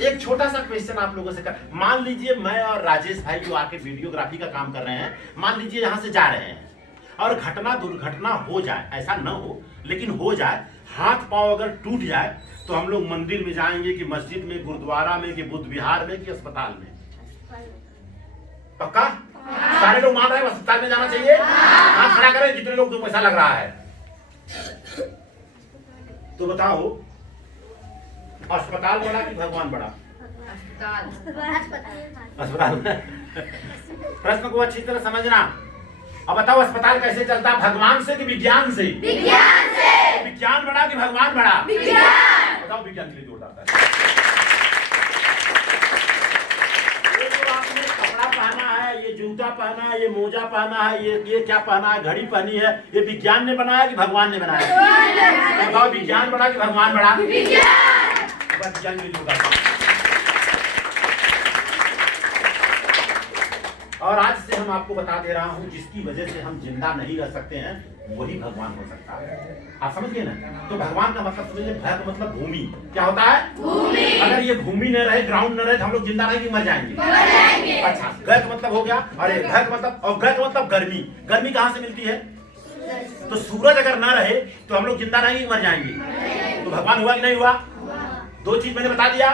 एक छोटा सा क्वेश्चन आप लोगों से कर, मान लीजिए मैं और राजेश भाई जो आके वीडियोग्राफी का काम कर रहे हैं, मान लीजिए यहाँ से जा रहे हैं और दुर्घटना हो जाए, ऐसा न हो लेकिन हो जाए, हाथ पांव अगर टूट जाए, तो हम लोग मंदिर में जाएंगे कि मस्जिद में, गुरुद्वारा में, कि बुद्ध विहार में, कि अस्पताल में? पक्का? सारे लोग मान रहे हैं अस्पताल में जाना चाहिए? हाथ खड़ा करें जितने लोग को पैसा लग रहा है। तो बताओ, अस्पताल बड़ा कि भगवान बड़ा? अस्पताल। प्रश्न को अच्छी तरह समझना। अब बताओ, अस्पताल कैसे चलता है, भगवान से कि विज्ञान से? विज्ञान से। विज्ञान बड़ा कि भगवान बड़ा? विज्ञान। बताओ, विज्ञान के लिए जोरदार ताली। ये जो आपने कपड़ा पहना है, ये जूता पहना है, ये मोजा पहना है, ये क्या पहना है, घड़ी पहनी है, ये विज्ञान ने बनाया कि भगवान ने बनाया? बताओ, विज्ञान बड़ा कि भगवान बड़ा? विज्ञान। विज्ञान के लिए जोरदार ताली। और आज से हम आपको बता दे रहा हूं, जिसकी वजह से हम जिंदा नहीं रह सकते हैं, वही भगवान हो सकता है। आप समझ गए ना? तो भगवान का मतलब समझिए, भय का मतलब भूमि। क्या होता है? भूमि। अगर ये भूमि न रहे, ग्राउंड न रहे, तो हम लोग जिंदा रहेंगे, मर जाएंगे? अच्छा, गय का मतलब हो गया, अरे भय का मतलब, और गय का मतलब गर्मी। गर्मी कहाँ से मिलती है? तो सूरज अगर ना रहे तो हम लोग जिंदा रहेंगे, मर जाएंगे? तो भगवान हुआ कि नहीं हुआ? दो चीज मैंने बता दिया,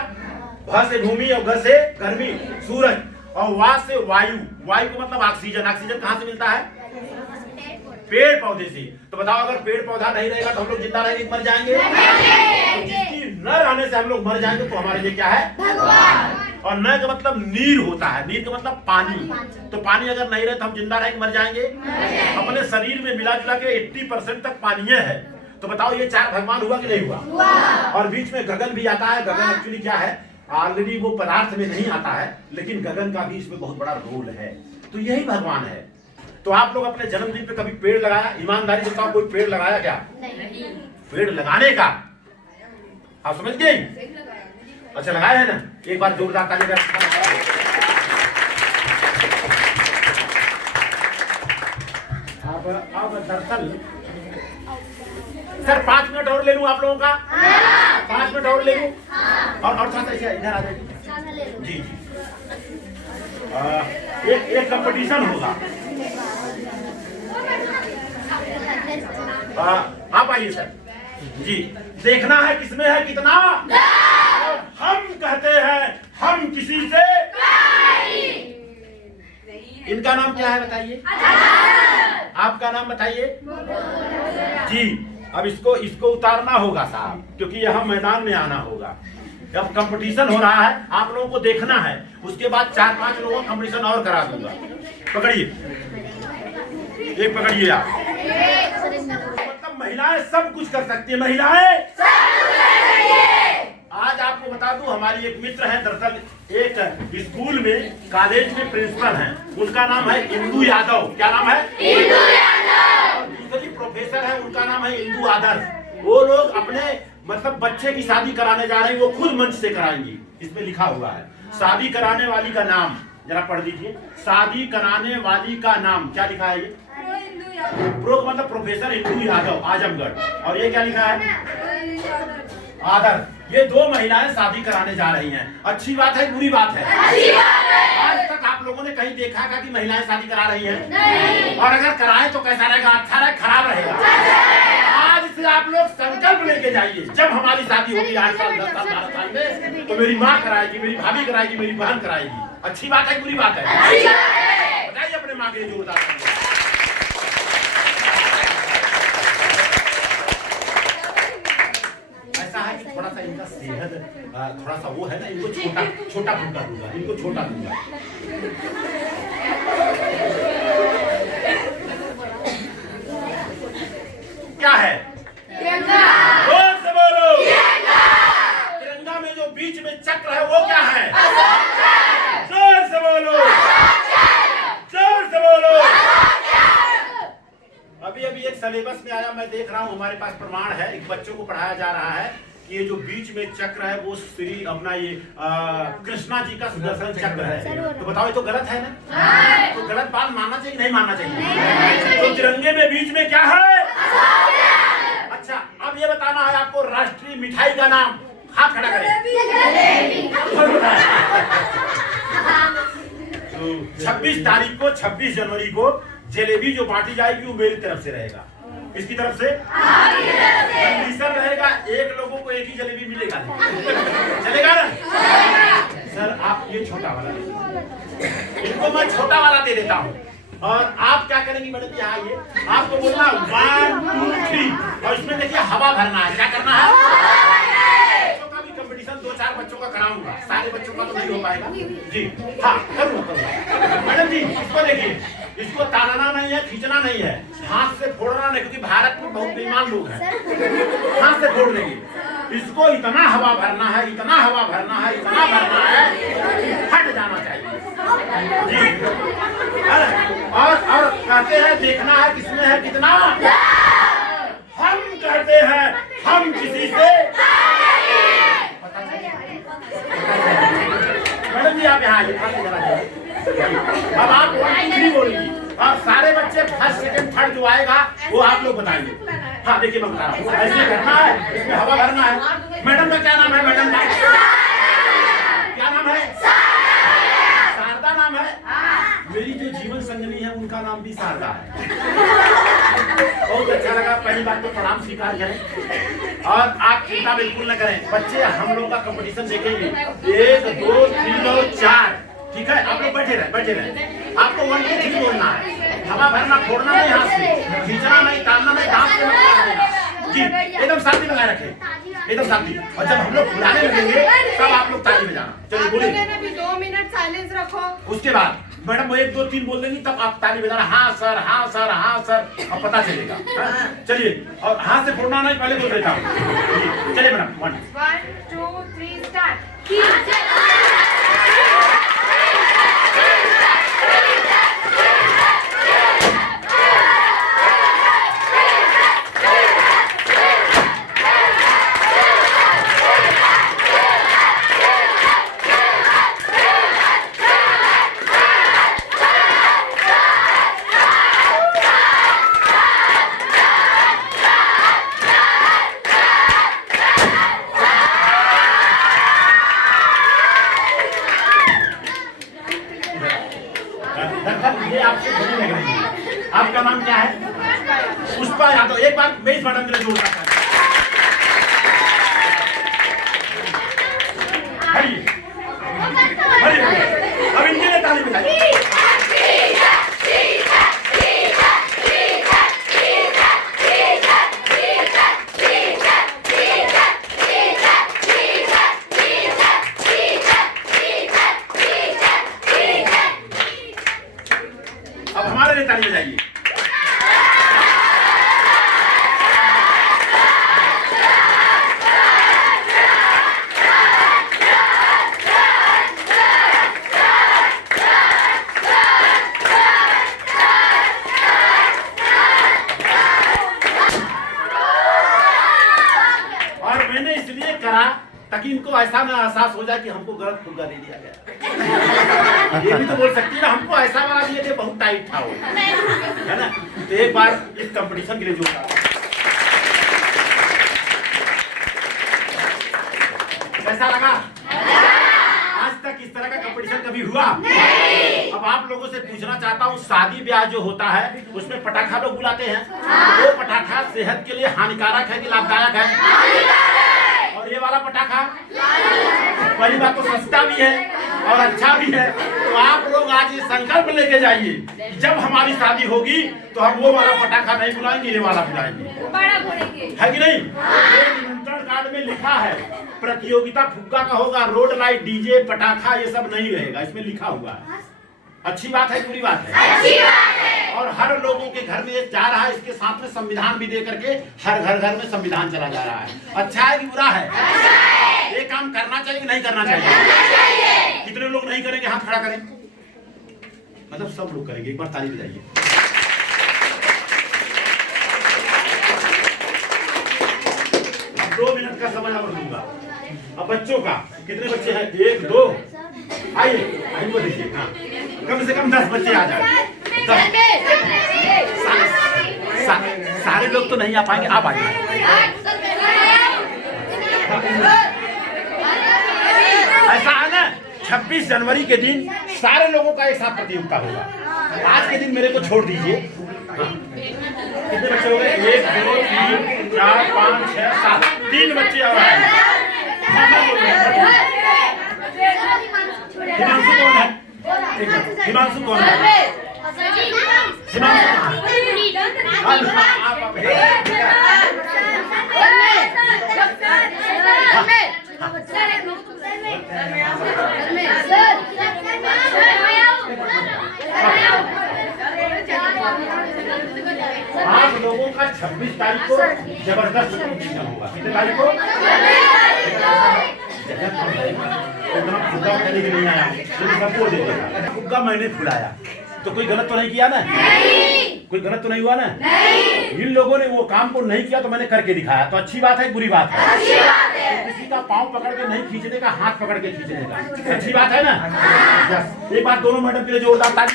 भ से भूमि और ग से गर्मी, सूरज, और वा से वायु। वायु का मतलब ऑक्सीजन। ऑक्सीजन कहाँ से मिलता है? पेड़ पौधे से। तो बताओ, अगर पेड़ पौधा नहीं रहेगा तो हम लोग जिंदा रहेंगे, मर जाएंगे? तो जिसकी न रहने से हम लोग मर जाएंगे, तो हमारे लिए क्या है? भगवान। और न का मतलब नीर होता है, नीर का मतलब पानी। तो पानी अगर नहीं रहे तो हम जिंदा रहेंगे, मर जाएंगे? अपने शरीर में मिला जुला के 80% तक पानी है। तो बताओ, ये चार भगवान हुआ कि नहीं हुआ? और बीच में गगन भी आता है। गगन एक्चुअली क्या है? ऑलरेडी वो पदार्थ में नहीं आता है, लेकिन गगन का भी इसमें बहुत बड़ा रोल है। तो यही भगवान है। तो आप लोग अपने जन्मदिन पे कभी पेड़ लगाया? ईमानदारी से बताओ, कोई पेड़ लगाया क्या? नहीं। पेड़ लगाने का आप समझ गए? अच्छा, लगाया है ना? एक बार जोरदार ताली कर। अब दरअसल सर 5 मिनट और ले लूं आप लोगों का? 5 मिनट और ले लूं? और थोड़ा सा इधर आ जाइए। जी एक कंपटीशन होगा। आप आइए सर जी। देखना है किसमें है कितना। हम कहते हैं हम किसी से। इनका नाम क्या है बताइए? आपका नाम बताइए जी। अब इसको उतारना होगा साहब, क्योंकि यहाँ मैदान में आना होगा। अब कंपटीशन हो रहा है, आप लोगों को देखना है। उसके बाद 4-5 लोगों का कंपटीशन और करा दूंगा। पकड़िए, एक पकड़िए आप। मतलब महिलाएं सब कुछ कर सकती है। महिलाएं आज आपको बता दूं, हमारी एक मित्र है, दरअसल एक स्कूल में, कॉलेज में प्रिंसिपल हैं। उनका नाम है इंदु यादव। क्या नाम है? इंदु यादव। दूसरी प्रोफेसर है, उनका नाम है इंदु आदर्श। वो लोग अपने मतलब बच्चे की शादी कराने जा रहे हैं, वो खुद मंच से कराएंगी। इसमें लिखा हुआ है, शादी कराने वाली का नाम जरा पढ़ दीजिए। शादी कराने वाली का नाम क्या लिखा है? ये प्रो मतलब प्रोफेसर इंदु यादव, आजमगढ़। और ये क्या लिखा है? आदर्श। ये 2 महिलाएं शादी कराने जा रही हैं। अच्छी बात है, बुरी बात है? अच्छी बात है। आज तक आप लोगों ने कहीं देखा है कि महिलाएं शादी करा रही हैं? नहीं। और अगर कराएं तो कैसा रहेगा? अच्छा रहेगा, खराब रहेगा? आज से आप लोग संकल्प लेके जाइए, जब हमारी शादी होगी 8 साल 10 साल 12 साल में, तो मेरी माँ कराएगी, मेरी भाभी कराएगी, मेरी बहन कराएगी। अच्छी बात है, बुरी बात है? बताइए अपने माँ के लिए जोरदार। थोड़ा सा इनका सेहत थोड़ा सा वो है ना, इनको छोटा फुल्का दूंगा, इनको छोटा दूंगा। क्या है? तिरंगा। जोर से बोलो। तिरंगा में जो बीच में चक्र है वो क्या है? जोर से बोलो, जोर से बोलो। अभी एक सिलेबस में आया, मैं मैं देख रहा हूँ हमारे पास प्रमाण है, एक बच्चों को पढ़ाया जा रहा है कि ये जो बीच में चक्र है वो श्री अपना ये कृष्णा जी का सुदर्शन चक्र है। तो बताओ ये तो गलत है ना? तो गलत बात मानना चाहिए नहीं मानना चाहिए? तो तिरंगे में बीच में क्या है? अच्छा, अब ये बताना है आपको राष्ट्रीय मिठाई का नाम। हाथ खड़ा करें। तो 26 तारीख को 26 जनवरी को जलेबी जो बांटी जाएगी वो मेरी तरफ से रहेगा। किसकी तरफ से? कंडीशन रहेगा एक लोगों को एक ही जलेबी मिलेगा। चलेगा ना? सर आप ये छोटा वाला इनको मैं छोटा वाला दे देता हूँ और आप क्या करेंगी मैडम? यहाँ आइए, आपको बोलना 1 2 3 और इसमें देखिए हवा भरना है। क्या करना है? बच्चों का भी कंपटीशन 2-4 बच्चों का कराऊंगा, सारे बच्चों का तो नहीं हो पाएगा जी। हाँ करूँगा मैडम जी। इसको देखिए, इसको तानना नहीं है, खींचना नहीं है, हाथ से फोड़ना नहीं, क्योंकि भारत में बहुत बेईमान लोग हैं, हाथ से फोड़ देंगे। इसको इतना हवा भरना है, इतना हवा भरना है, इतना भरना है, फट जाना चाहिए जी। और कहते हैं देखना है किसमें है कितना। हम कहते हैं हम किसी से मैडम जी आप यहाँ आइए। अब आप 1 2 3 बोलेंगी और सारे बच्चे फर्स्ट सेकंड थर्ड जो आएगा वो आप लोग बताएंगे। हाँ देखिए मैं बता रहा हूँ, ऐसे करना है, इसमें हवा भरना है। मैडम का क्या नाम है? मैडम का क्या नाम है? शारदा नाम है। मेरी जो जीवन संगनी है उनका नाम भी शारदा है। बहुत अच्छा लगा। पहली बात तो प्रणाम स्वीकार करें और आप चिंता बिल्कुल न करें। बच्चे हम लोग का कंपटीशन देखेंगे 1 2 3 और 4। ठीक है, आप लोग बैठे रहे। आपको 1 2 3 बोलना है, हवा भरना, फोड़ना नहीं, हाथ से खींचना नहीं, तानना नहीं, दांत से मत मारना जी। एकदम शांति बनाए रखें, एकदम शांति। और जब हम लोग फुलाने लगेंगे तब आप लोग ताली बजाना। चलिए बोलिए। 2 मिनट साइलेंस रखो। उसके बाद मैडम वो 1 2 3 बोल देंगी तब आप ताली बजाना। हाँ सर, हाँ सर, हाँ सर, अब पता चलेगा। चलिए, और हाथ से फोड़ना नहीं, पहले बोल देता हूँ। चलिए मैडम 1 2 3 स्टार्ट। ये आपसे बड़ी लग रही है। आपका नाम क्या है? पुष्पा यादव। एक बार मैं इस मैडम के लिए जोड़ता था। अब इनके लिए ताली बजाइए। अब हमारे लिए ताली बजाइए। और मैंने इसलिए करा ताकि इनको ऐसा ना एहसास हो जाए कि हमको गलत फुग्गा दे दिया गया। ये भी तो बोल सकती है ना, हमको ऐसा वाला दिए थे, बहुत टाइट था वो, है ना। तो एक बार इस कंपटीशन के लिए जोड़ा। कैसा लगा? आज तक इस तरह का कंपटीशन कभी हुआ? अब आप लोगों से पूछना चाहता हूँ, शादी ब्याह जो होता है उसमें पटाखा लोग बुलाते हैं, वो पटाखा सेहत के लिए हानिकारक है कि लाभदायक है? और ये वाला पटाखा पहली बात तो सस्ता भी है और अच्छा भी है। तो आप लोग आज ये संकल्प लेके जाइए कि जब हमारी शादी होगी तो हम वो वाला पटाखा नहीं बुलाएंगे, ये वाला बुलाएंगे, है कि नहीं? निमंत्रण कार्ड में लिखा है प्रतियोगिता फुग्गा का होगा, रोड लाइट, डीजे, पटाखा ये सब नहीं रहेगा, इसमें लिखा हुआ है। अच्छी बात है, बुरी बात है? अच्छी बात है। और हर लोगों के घर में ये जा रहा है, इसके साथ में संविधान भी दे करके हर घर में संविधान चला जा रहा है। अच्छा है कि बुरा है? अच्छा है। ये काम करना चाहिए कि नहीं करना चाहिए? कितने लोग नहीं करेंगे? हाथ खड़ा करें। मतलब सब लोग करेंगे। एक बार ताली बजाइए। 2 मिनट का समय और दूंगा। अब बच्चों का कितने बच्चे हैं? 1 2 आइए इनको दीजिए। हाँ कम से कम 10 बच्चे आ जाए। सारे लोग तो नहीं आ पाएंगे, आप आइए। ऐसा है ना 26 जनवरी के दिन सारे लोगों का एक साथ प्रतियोगिता होगा। आज के दिन मेरे को छोड़ दीजिए। कितने बच्चे हो गए? 1 2 3 4 5 6 7 3 बच्चे और आए। हिमांशु कौन है? हिमांशु कौन है? आप लोगों का 26 तारीख को जबरदस्त कंपटीशन होगा। कितने तारीख को? फुग्गा मैंने भी नहीं आया, लेकिन सबको दे देगा। फुग्गा मैंने फुलाया तो कोई गलत तो नहीं किया ना? कोई गलत तो नहीं हुआ ना? इन लोगों ने वो काम को नहीं किया तो मैंने करके दिखाया, तो अच्छी बात है बुरी बात है? तो किसी का पाँव पकड़ के नहीं खींचने का, हाथ पकड़ के खींचने का अच्छी बात है ना? यस। एक बार दोनों मैडम के लिए जोरदार ताली।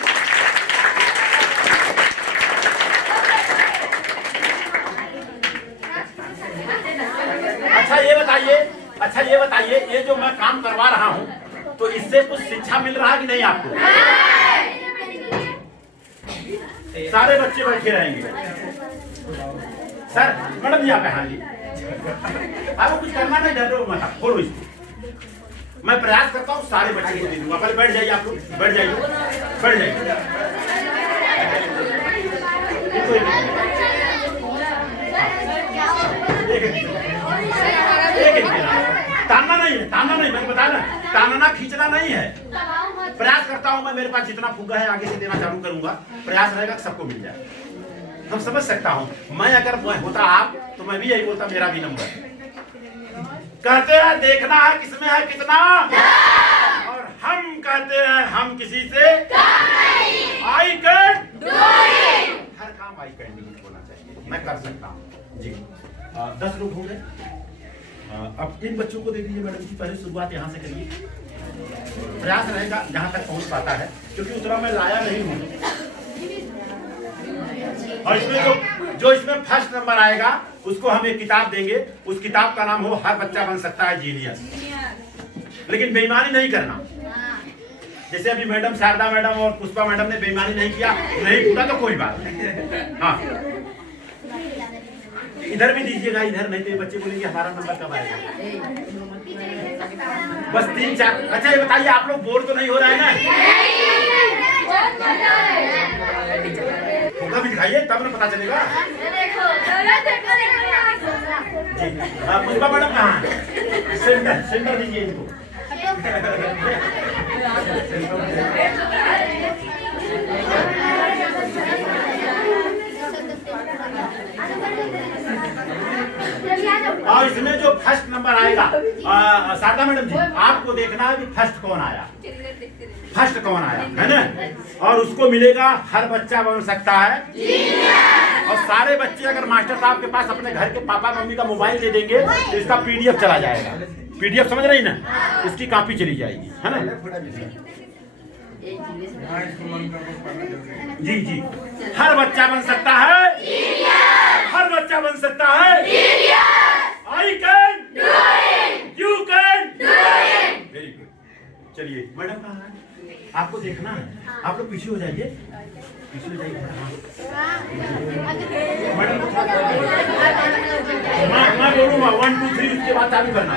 अच्छा ये बताइए ये जो मैं काम करवा रहा हूँ तो इससे कुछ शिक्षा मिल रहा है कि नहीं आपको? सारे बच्चे बैठे रहेंगे। सर मैडम जी आप हाँ जी आपको कुछ करना नहीं, डरो मत, खोलो इसको। मैं प्रयास करता हूँ सारे बच्चे को दे दूंगा। पहले बैठ जाइए, आप लोग बैठ जाइए, बैठ जाइए। तानना नहीं है, तानना नहीं, मैंने बताया ना, तानना खींचना नहीं है। प्रयास करता हूं मैं, मेरे पास जितना फुग्गा है आगे से देना चालू करूंगा। प्रयास रहेगा कि सबको मिल जाए। हम समझ सकता हूं मैं, अगर मैं होता आप तो मैं भी यही बोलता मेरा भी नंबर। कहते हैं देखना है किसमें है कितना, और हम कहते हैं हम किसी से आई कैन डू इट। हर काम आई कैन डू इट होना चाहिए, मैं कर सकता हूं जी। 10 लोग हो गए। अब इन बच्चों को दे दीजिए मैडम जी। पहले शुरुआत यहाँ से करिए, प्रयास रहेगा जहाँ तक पहुँच पाता है, क्योंकि उतना मैं लाया नहीं हूँ। और इसमें जो इसमें फर्स्ट नंबर आएगा उसको हम एक किताब देंगे। उस किताब का नाम हो हर बच्चा बन सकता है जीनियस। लेकिन बेईमानी नहीं करना। जैसे अभी मैडम शारदा मैडम और पुष्पा मैडम ने बेईमानी नहीं किया, नहीं पूरा तो कोई बात नहीं। हाँ इधर भी दीजिएगा, इधर नहीं तो बच्चे बोलेंगे हमारा नंबर कब आएगा। बस 3 4। अच्छा ये बताइए आप लोग बोर तो नहीं हो रहा है ना? फुग्गा भी दिखाइए तब ना पता चलेगा। पुष्पा मैडम कहाँ है? सेंटर दीजिए इनको। और इसमें जो फर्स्ट नंबर आएगा शारदा मैडम जी आपको देखना है कि फर्स्ट कौन आया, फर्स्ट कौन आया है ना। और उसको मिलेगा हर बच्चा बन सकता है। और सारे बच्चे अगर मास्टर साहब के पास अपने घर के पापा मम्मी का मोबाइल दे देंगे तो इसका PDF चला जाएगा। PDF समझ रही ना, इसकी कॉपी चली जाएगी है ना। जी जी हर बच्चा बन सकता है, हर बच्चा बन सकता है। I can do it. You can do it. Very good. चलिए मैडम कहाँ है? आपको देखना है, आप लोग पीछे हो जाइए, पीछे हो जाइए। मैडम मैं बोलूँगा 1 2 3 उसके बाद चालू करना।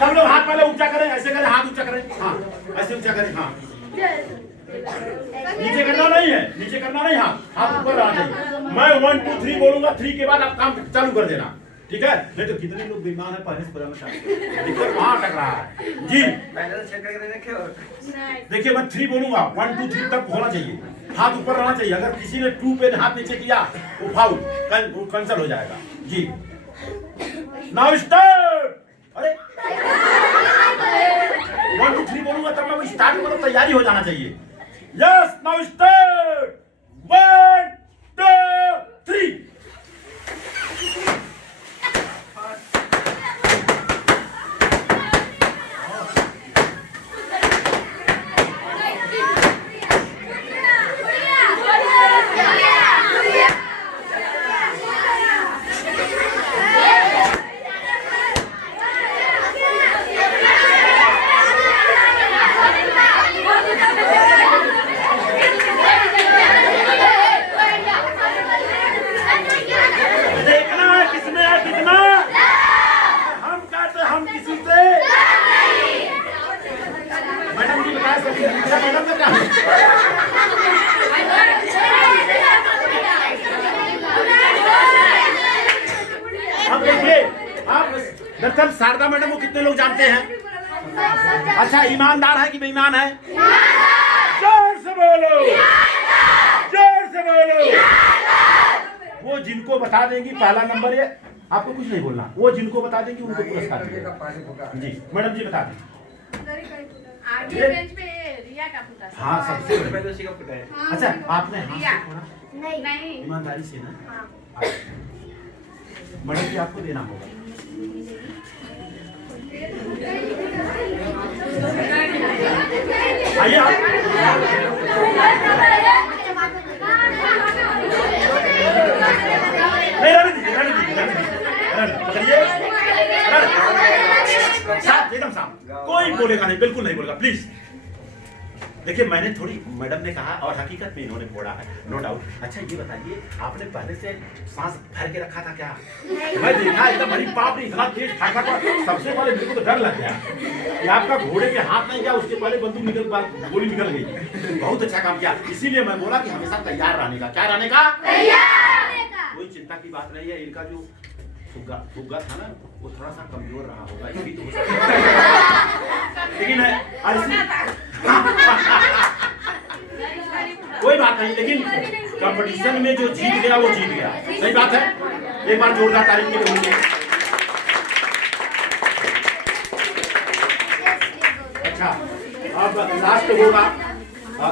सब लोग हाथ पहले ऊंचा करें, ऐसे करें, हाथ ऊंचा करें, हाँ ऐसे ऊंचा करें, हाँ नीचे करना नहीं है, नीचे करना नहीं, हाथ ऊपर आ जाइए। मैं 1 2 3 बोलूंगा, 3 के बाद आप काम चालू कर देना, ठीक है? नहीं तो कितने लोग बीमार है पहले से दिक्कत वहाँ अटक रहा है जी। देखिए मैं 3 बोलूंगा, 1 2 3 तक होना चाहिए, हाथ ऊपर रहना चाहिए। अगर किसी ने 2 पे हाथ नीचे किया वो फाउल कैंसिल हो जाएगा जी। Now start. अरे 1 2 3 बोलूंगा तब मैं स्टार्ट करूँ, तैयारी हो जाना चाहिए। Yes now start. 1 2 3। लोग जानते हैं? अच्छा, ईमानदार है कि बेईमान है? जोर से बोलो, जोर से बोलो। वो जिनको बता देंगी पहला नंबर, ये आपको कुछ नहीं बोलना, वो जिनको बता देंगी उनको पुरस्कार मिलेगा। जी मैडम जी बता दें। आगे बेंच पे रिया का फुटा। हाँ सबसे बड़ी। पहले उसी का फुटा है। अच्छा आपने हाथ रिया। से थोड़ा नहीं ईमानदारी से ना, मैडम जी आपको देना होगा। आइए आप। नहीं रहने दीजिए, रहने दीजिए, रहने दीजिए, पकड़िए, साफ एकदम साफ, कोई बोलेगा नहीं, बिल्कुल नहीं बोलेगा, प्लीज। देखिए मैंने थोड़ी, मैडम ने कहा और हकीकत में इन्होंने फोड़ा है, नो डाउट। अच्छा ये बताइए, आपने पहले से सांस भर के रखा था क्या? मैं देखा एकदम बड़ी बाप रे, इतना तेज ठाका था, सबसे पहले मेरे को तो डर लग गया कि आपका घोड़े के हाथ नहीं गया, उसके पहले बंदूक निकल, गोली निकल गई। बहुत अच्छा काम किया, इसीलिए मैं बोला कि हमेशा तैयार रहने का। क्या रहने का? कोई चिंता की बात नहीं है। इनका जो फुग्गा था ना, वो थोड़ा सा कमजोर रहा होगा, ये भी तो हो सकता है। लेकिन कोई बात नहीं, लेकिन कंपटीशन में जो जीत गया वो जीत गया, सही बात है। एक बार जोरदार तारीफ के लिए होंगे। अच्छा अब लास्ट होगा,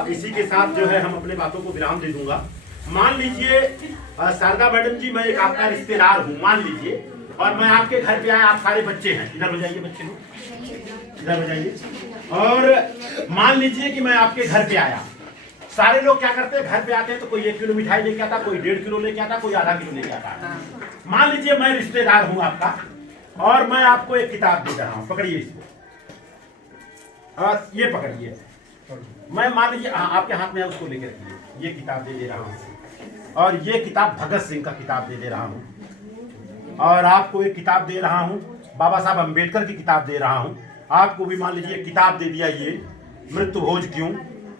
इसी के साथ जो है हम अपने बातों को विराम दे दूंगा। मान लीजिए शारदा मैडम जी, मैं एक आपका रिश्तेदार हूँ, मान लीजिए, और मैं आपके घर पे आया, आप सारे बच्चे हैं, इधर हो जाइए बच्चे लोग, इधर हो जाइए। और मान लीजिए कि मैं आपके घर पे आया, सारे लोग क्या करते हैं, घर पे आते हैं तो कोई 1 किलो मिठाई लेके आता, कोई 1.5 किलो लेके आता, कोई आधा किलो लेके आता। मान लीजिए मैं रिश्तेदार हूँ आपका, और मैं आपको एक किताब दे रहा हूँ, पकड़िए इसको, और ये पकड़िए। मैं मान लीजिए आपके हाथ में है, उसको लेके रखिए, ये किताब दे रहा हूँ, और ये किताब भगत सिंह का किताब दे रहा हूँ, और आपको एक किताब दे रहा हूँ, बाबा साहब अम्बेडकर की किताब दे रहा हूँ। आपको भी मान लीजिए किताब दे दिया, ये मृत्यु भोज क्यों,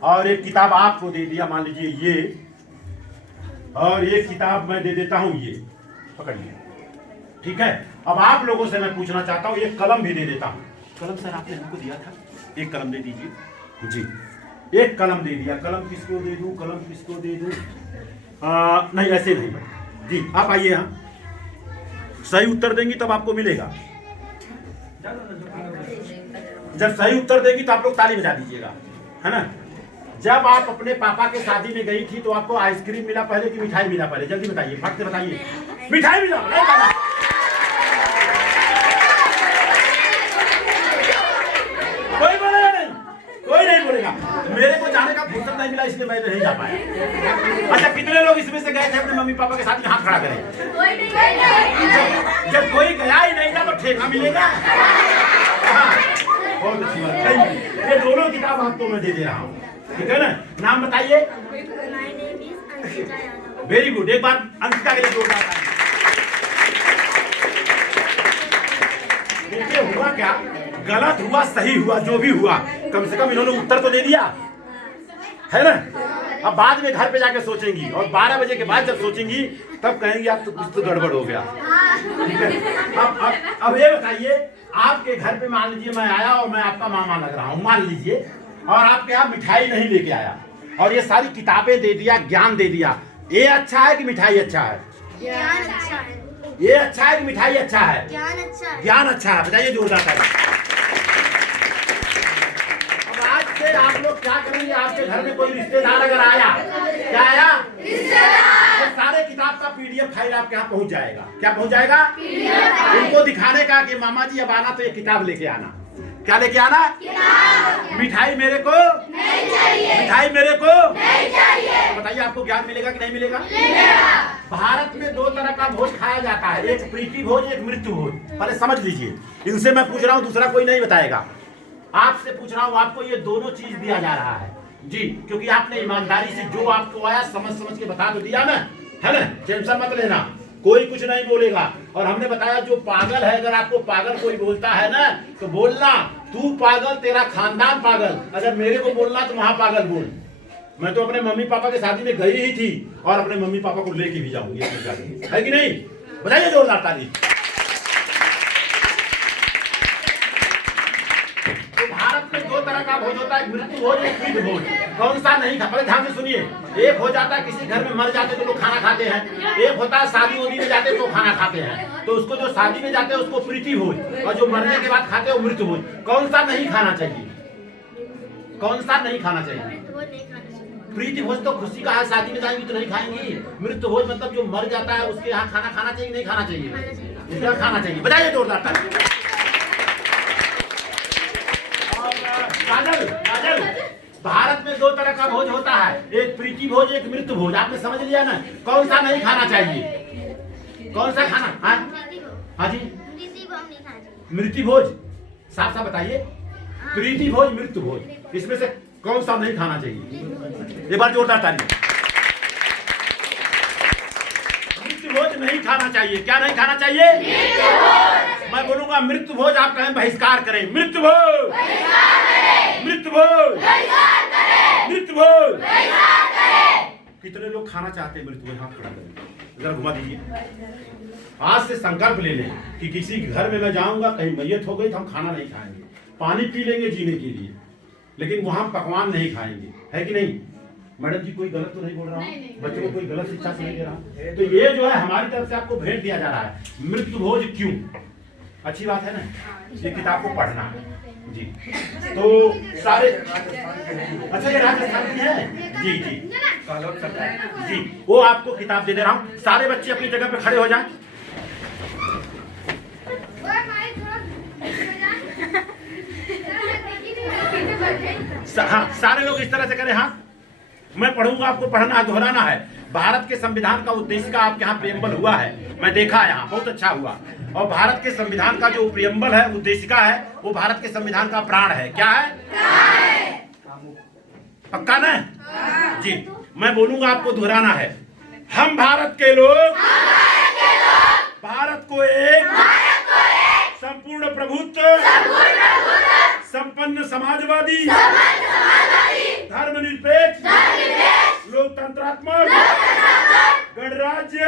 और एक किताब आपको दे दिया, मान लीजिए ये, और एक किताब मैं दे देता हूँ, ये पकड़िए, ठीक है। अब आप लोगों से मैं पूछना चाहता हूँ, एक कलम भी दे देता हूँ। कलम सर आपने हमको दिया था, एक कलम दे दीजिए जी, एक कलम दे दिया। कलम किसको दे दूँ, कलम किसको दे दूँ? नहीं ऐसे नहीं जी, आप आइए यहाँ, सही उत्तर देंगी तब आपको मिलेगा। जब सही उत्तर देगी तो आप लोग ताली बजा दीजिएगा, है ना। जब आप अपने पापा के शादी में गई थी तो आपको आइसक्रीम मिला पहले कि मिठाई मिला पहले? जल्दी बताइए, फट से बताइए। मिठाई मिला, नहीं खाना। कोई बोलेगा नहीं, कोई नहीं बोलेगा। मेरे को जाने का फुर्सत नहीं मिला, इसलिए मैं नहीं जा पाया। अच्छा कितने लोग इसमें से गए थे अपने मम्मी पापा के साथ में? हाथ खड़ा करें। जब कोई गया ही नहीं था तो ठेका मिलेगा। बहुत अच्छी बात, ये दोनों किताब आपको मैं दे रहा हूँ, ठीक है ना। नाम बताइए। वेरी गुड, एक बार अंकिता के लिए जोरदार ताली। देखिए हुआ क्या, गलत हुआ सही हुआ, जो भी हुआ कम से कम इन्होंने उत्तर तो दे दिया, है ना। अब बाद में घर पे जाके सोचेंगी, और 12 बजे के बाद जब सोचेंगी तब कहेंगी आप तो कुछ तो गड़बड़ हो गया, ठीक है। अब ये बताइए, आपके घर पे मान लीजिए मैं आया और मैं आपका मामा लग रहा हूँ, मान लीजिए, और आपके यहाँ मिठाई नहीं लेके आया, और ये सारी किताबें दे दिया, ज्ञान दे दिया, ये अच्छा है कि मिठाई अच्छा है? ज्ञान अच्छा है। ये अच्छा है कि मिठाई अच्छा है? ज्ञान अच्छा है। ज्ञान अच्छा है, बताइए जोरदार ताली। अब आज से आप लोग क्या करेंगे, आपके घर में कोई रिश्तेदार अगर आया, क्या आया? तो सारे किताब का PDF फाइल आपके यहाँ पहुँच जाएगा। क्या पहुँच जाएगा? उनको दिखाने का कि मामा जी अब आना तो ये किताब लेके आना। क्या लेके आना? मिठाई मेरे को नहीं चाहिए। मिठाई मेरे को नहीं चाहिए। बताइए आपको ज्ञान मिलेगा कि नहीं मिलेगा? भारत में 2 तरह का भोज खाया जाता है, एक प्रीति भोज, एक मृत्यु भोज। पहले समझ लीजिए, इनसे मैं पूछ रहा हूँ, दूसरा कोई नहीं बताएगा। आपसे पूछ रहा हूँ, आपको ये दोनों चीज दिया जा रहा है जी, क्योंकि आपने ईमानदारी से जो आपको आया समझ के बता तो दिया ना, है ना। टेंशन मत लेना, कोई कुछ नहीं बोलेगा। और हमने बताया जो पागल है, अगर आपको पागल कोई बोलता है ना तो बोलना तू पागल, तेरा खानदान पागल। अगर मेरे को बोलना तो वहां पागल बोल। मैं तो अपने मम्मी पापा के शादी में गई ही थी, और अपने मम्मी पापा को लेके भी जाऊंगी, है कि नहीं? बताइए जोरदार ताली। में दो तरह का भोज होता है, मृत्यु भोज, एक विध भोज। कौन सा नहीं खा, पहले ध्यान से सुनिए। एक हो जाता है किसी घर में मर जाते तो लोग खाना खाते हैं, एक होता है शादी वादी में जाते तो खाना खाते हैं। तो उसको जो शादी में जाते हैं उसको प्रीति भोज, और जो मरने के बाद खाते हैं वो मृत्यु भोज। कौन सा नहीं खाना चाहिए? कौन सा नहीं खाना चाहिए? प्रीति भोज तो खुशी का है, शादी में जाएंगी तो नहीं खाएंगी। मृत्यु भोज मतलब जो मर जाता है उसके यहाँ खाना खाना चाहिए, नहीं खाना चाहिए? उसके यहाँ खाना चाहिए। बजाइए जोरदार ताली। काजल, काजल, भारत में दो तरह का भोज होता है, एक प्रीति भोज, एक मृत्यु भोज। आपने समझ लिया ना? कौन सा नहीं खाना चाहिए? कौन सा खाना? हाँ जी, मृत्यु भोज। साफ साफ बताइए, प्रीति भोज, मृत्यु भोज, इसमें से कौन सा नहीं खाना चाहिए? एक बार जोरदार ताली। मृत्यु भोज नहीं खाना चाहिए। क्या नहीं खाना चाहिए? मैं बोलूंगा मृत्यु भोज, आप कहें बहिष्कार करें। मृत्यु भोज, मृत्यु भोज, मृत्यु भोज। कितने लोग खाना चाहते हैं मृत्यु भोज? हाथ खड़ा करें, जरा घुमा दीजिए। आज से संकल्प ले लें कि किसी घर में मैं जाऊंगा, कहीं मैयत हो गई तो हम खाना नहीं खाएंगे, पानी पी लेंगे जीने के लिए, लेकिन वहां पकवान नहीं खाएंगे। है कि नहीं? मैडम जी कोई गलत तो नहीं बोल रहा हूँ? बच्चों को कोई गलत शिक्षा तो नहीं दे रहा हूँ? तो ये जो है हमारी तरफ से आपको भेंट दिया जा रहा है। मृत्यु भोज क्यों? अच्छी बात है ना? ये किताब को पढ़ना है जी। तो सारे, अच्छा ये राजस्थान की है जी जी जी, वो आपको किताब दे दे रहा हूँ। सारे बच्चे अपनी जगह पे खड़े हो जाएं। हाँ, सारे लोग इस तरह से करें हाथ। मैं पढ़ूंगा, आपको पढ़ना है, दोहराना है। भारत के संविधान का उद्देश्य का आपके यहाँ प्रेम्बल हुआ है, मैं देखा यहाँ, बहुत अच्छा हुआ। और भारत के संविधान का जो प्रेम्बल है, उद्देशिका है, वो भारत के संविधान का प्राण है। क्या है? पक्का ना? जी, मैं बोलूंगा, आपको दोहराना है। हम भारत के लोग भारत को एक संपूर्ण प्रभुत्व, संपन्न समाजवादी, धर्मनिरपेक्ष, लोकतंत्रात्मक गणराज्य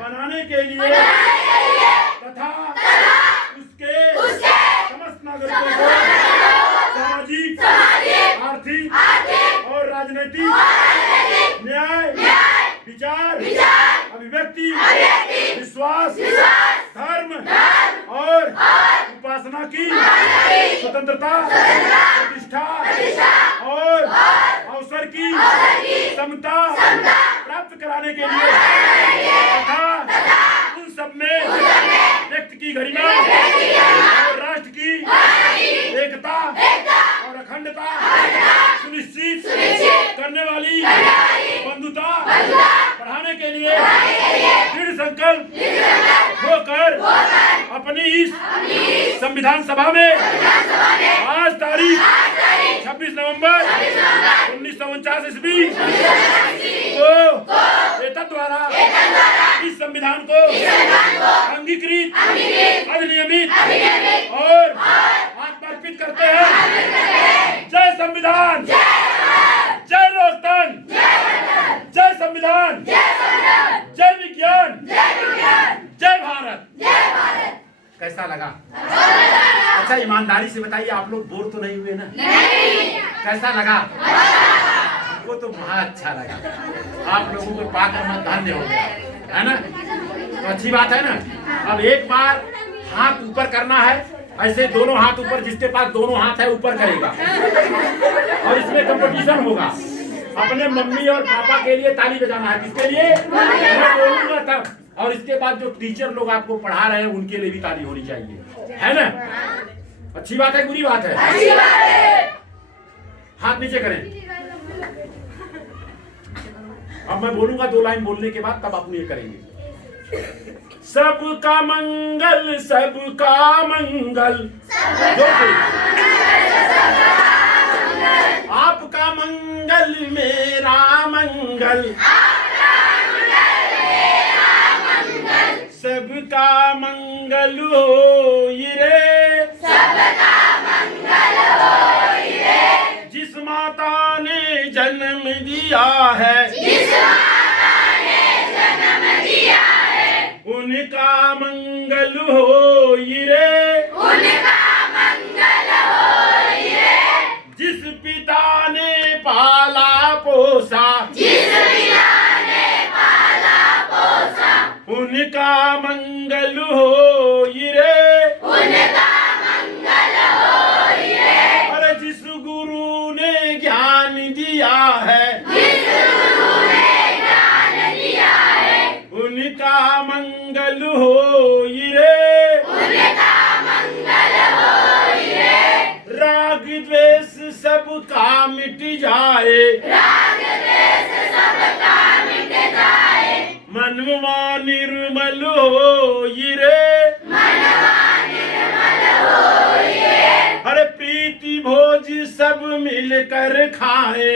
बनाने के लिए तथा उसके समस्त नागरिकों को सामाजिक, आर्थिक और राजनीतिक न्याय, विचार, अभिव्यक्ति, विश्वास, धर्म और उपासना की स्वतंत्रता, प्रतिष्ठा और अवसर की समता प्राप्त कराने के लिए तथा उन सब में व्यक्ति की गरिमा और राष्ट्र की एकता और अखंडता सुनिश्चित करने वाली बंधुता बढ़ाने के लिए दृढ़ संकल्प होकर अपनी इस संविधान सभा में आज तारीख 26 नवंबर 1949 ईस्वी को एतद द्वारा इस संविधान को अंगीकृत, अधिनियमित और आत्मार्पित करते हैं। जय संविधान, जय लोकतंत्र, जय संविधान, जय विज्ञान, जय भारत। कैसा लगा? अच्छा ईमानदारी से बताइए, आप लोग बोर तो नहीं हुए ना? कैसा लगा? हमको तो बहुत अच्छा लगा। आप लोगों को पाकर मैं धन्य हो गया, है ना? तो अच्छी बात है ना? अब एक बार हाथ ऊपर करना है, ऐसे दोनों हाथ ऊपर, जिसके पास दोनों हाथ है ऊपर करेगा, और इसमें कंपटीशन होगा। अपने मम्मी और पापा के लिए ताली बजाना है। किसके लिए? मैं बोलूंगा तब। और इसके बाद जो टीचर लोग आपको पढ़ा रहे हैं उनके लिए भी ताली होनी चाहिए, है ना? अच्छी बात है, बुरी बात है? हाथ नीचे करें। अब मैं बोलूंगा, 2 लाइन बोलने के बाद तब आप ये करेंगे। सबका मंगल, सबका मंगल, आपका मंगल मेरा मंगल, सबका मंगल हो रे, सबका मंगल हो रे। जिस माता ने जन्म दिया है, जिस माता ने जन्म दिया है, उनका मंगल हो रे, उनका मंगल हो रे। सबका मिट जाए, मनवा निर्मल होई रे, हर प्रीति भोज सब मिलकर खाए,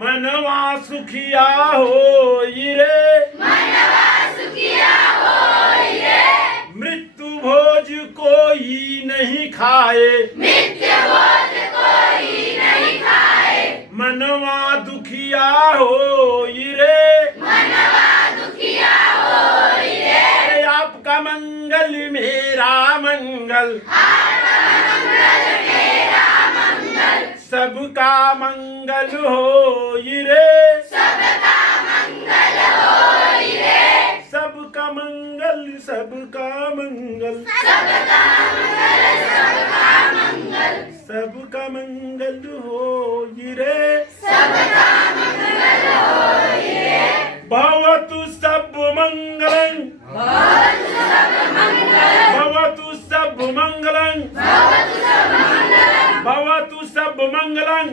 मनवा सुखिया होई रे, मृत्यु भोज कोई नहीं खाए, मनवा दुखिया होई रे, अरे आपका मंगल मेरा मंगल, सबका मंगल होई रे, सबका मंगल, सबका मंगल, सबका मंगल होई रे, भवतु सब मंगलं, भवतु सब मंगलं, भवतु सब मंगलं,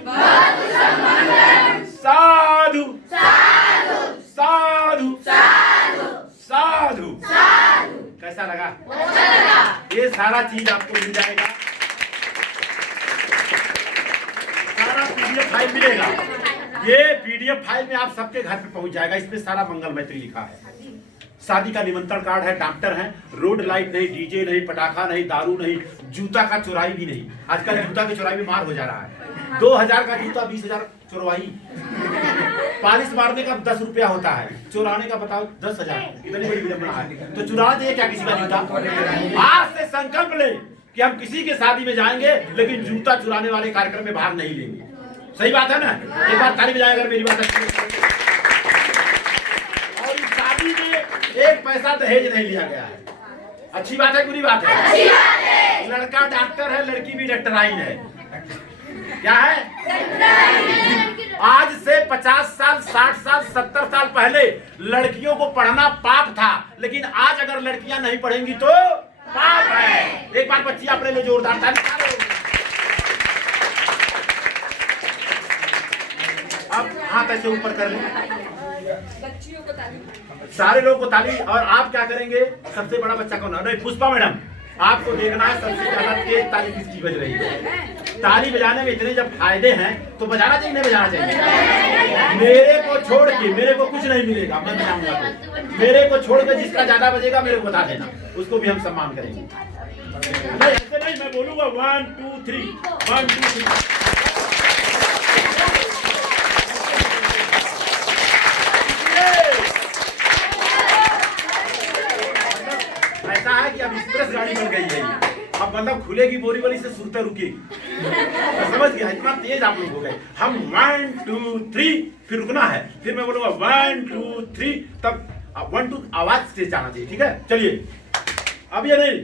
साधु साधु साधु। कैसा लगा? ये सारा चीज आपको मिल जाएगा, सारा पीडीएफ फाइल मिलेगा। ये पीडीएफ फाइल में आप सबके घर पे पहुंच जाएगा। इसमें सारा मंगल मैत्री लिखा है, शादी का निमंत्रण कार्ड है, डॉक्टर है, रोड लाइट नहीं, डीजे नहीं, पटाखा नहीं, दारू नहीं, जूता का चुराई भी नहीं। आजकल जूता की चुराई में मार हो जा रहा है। 2000 का जूता 20,000 चुरवाई। पालिश मारने का 10 रुपया होता है, चुराने का बताओ 10,000। इतनी बड़ी विडंबना है, तो चुरा दे क्या किसी का जूता? आज से संकल्प ले कि हम किसी के शादी में जाएंगे लेकिन जूता चुराने वाले कार्यक्रम में भाग नहीं लेंगे। सही बात है ना? एक बार ताली बजाएं अगर मेरी बात अच्छी है। और इस शादी में एक पैसा दहेज नहीं लिया गया है। अच्छी बात है, बुरी बात है? अच्छी बात है। लड़का डॉक्टर है, लड़की भी डॉक्टराइन है। क्या है? आज से 50 साल, 60 साल, 70 साल पहले लड़कियों को पढ़ना पाप था, लेकिन आज अगर लड़कियां नहीं पढ़ेंगी तो पाप है। एक बार बच्ची अपने लिए जोरदार ताली। अब हाथ ऐसे ऊपर कर लें, बच्चियों को ताली, सारे लोग को ताली। और आप क्या करेंगे? सबसे बड़ा बच्चा कौन है? नहीं, पुष्पा मैडम, आपको देखना है सबसे ज्यादा तेज ताली किसकी बज रही है। ताली बजाने में इतने जब फायदे हैं तो बजाना चाहिए, नहीं बजाना चाहिए? मेरे को छोड़ के, मेरे को कुछ नहीं मिलेगा, मैं बजाऊंगा तो। मेरे को छोड़ के जिसका ज्यादा बजेगा मेरे को बता देना, उसको भी हम सम्मान करेंगे। नहीं ऐसे नहीं, मैं बोलूंगा 1 2 3, 1 2 3। ऐसा है कि अब एक्सप्रेस गाड़ी बन गई है, अब मतलब खुलेगी बोरीवली से सुरता रुकेगी। समझ गया? इतना तेज आप लोग हो गए। हम 1 2 3 फिर रुकना है, फिर मैं बोलूंगा 1 2 3, तब 1 2 आवाज से जाना चाहिए। ठीक है, चलिए। अब ये नहीं,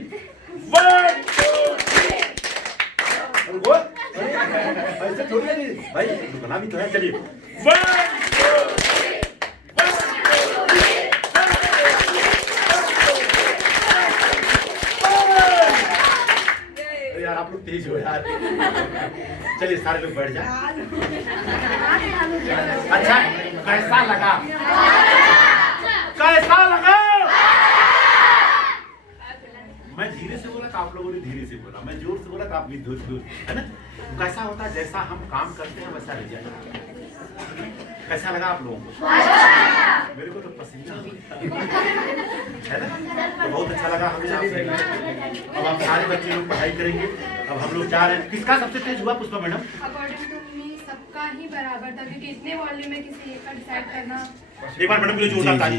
1 2 3 रुको, ऐसे थोड़ी है भाई, रुकना भी तो है। चलिए 1 2 यार, आप लोग तेज हो यार। चलिए सारे लोग बैठ जाए। अच्छा, कैसा लगा? कैसा लगा? मैं धीरे से बोला तो आप लोगों ने धीरे से बोला, मैं जोर से बोला तो आप भी दूर दूर, है ना? कैसा होता है, जैसा हम काम करते हैं वैसा रिजल्ट। कैसा लगा आप लोगों को? मेरे को तो पसीना है ना, तो बहुत अच्छा लगा हमें आपसे। अब आप सारे बच्चे लोग पढ़ाई करेंगे। अब हम लोग जा रहे हैं। किसका सबसे तेज हुआ Pushpa madam? According to me सबका ही बराबर था, क्योंकि इतने वॉल्यूम में किसी एक का डिसाइड करना। एक बार मैडम के लिए जोरदार ताली।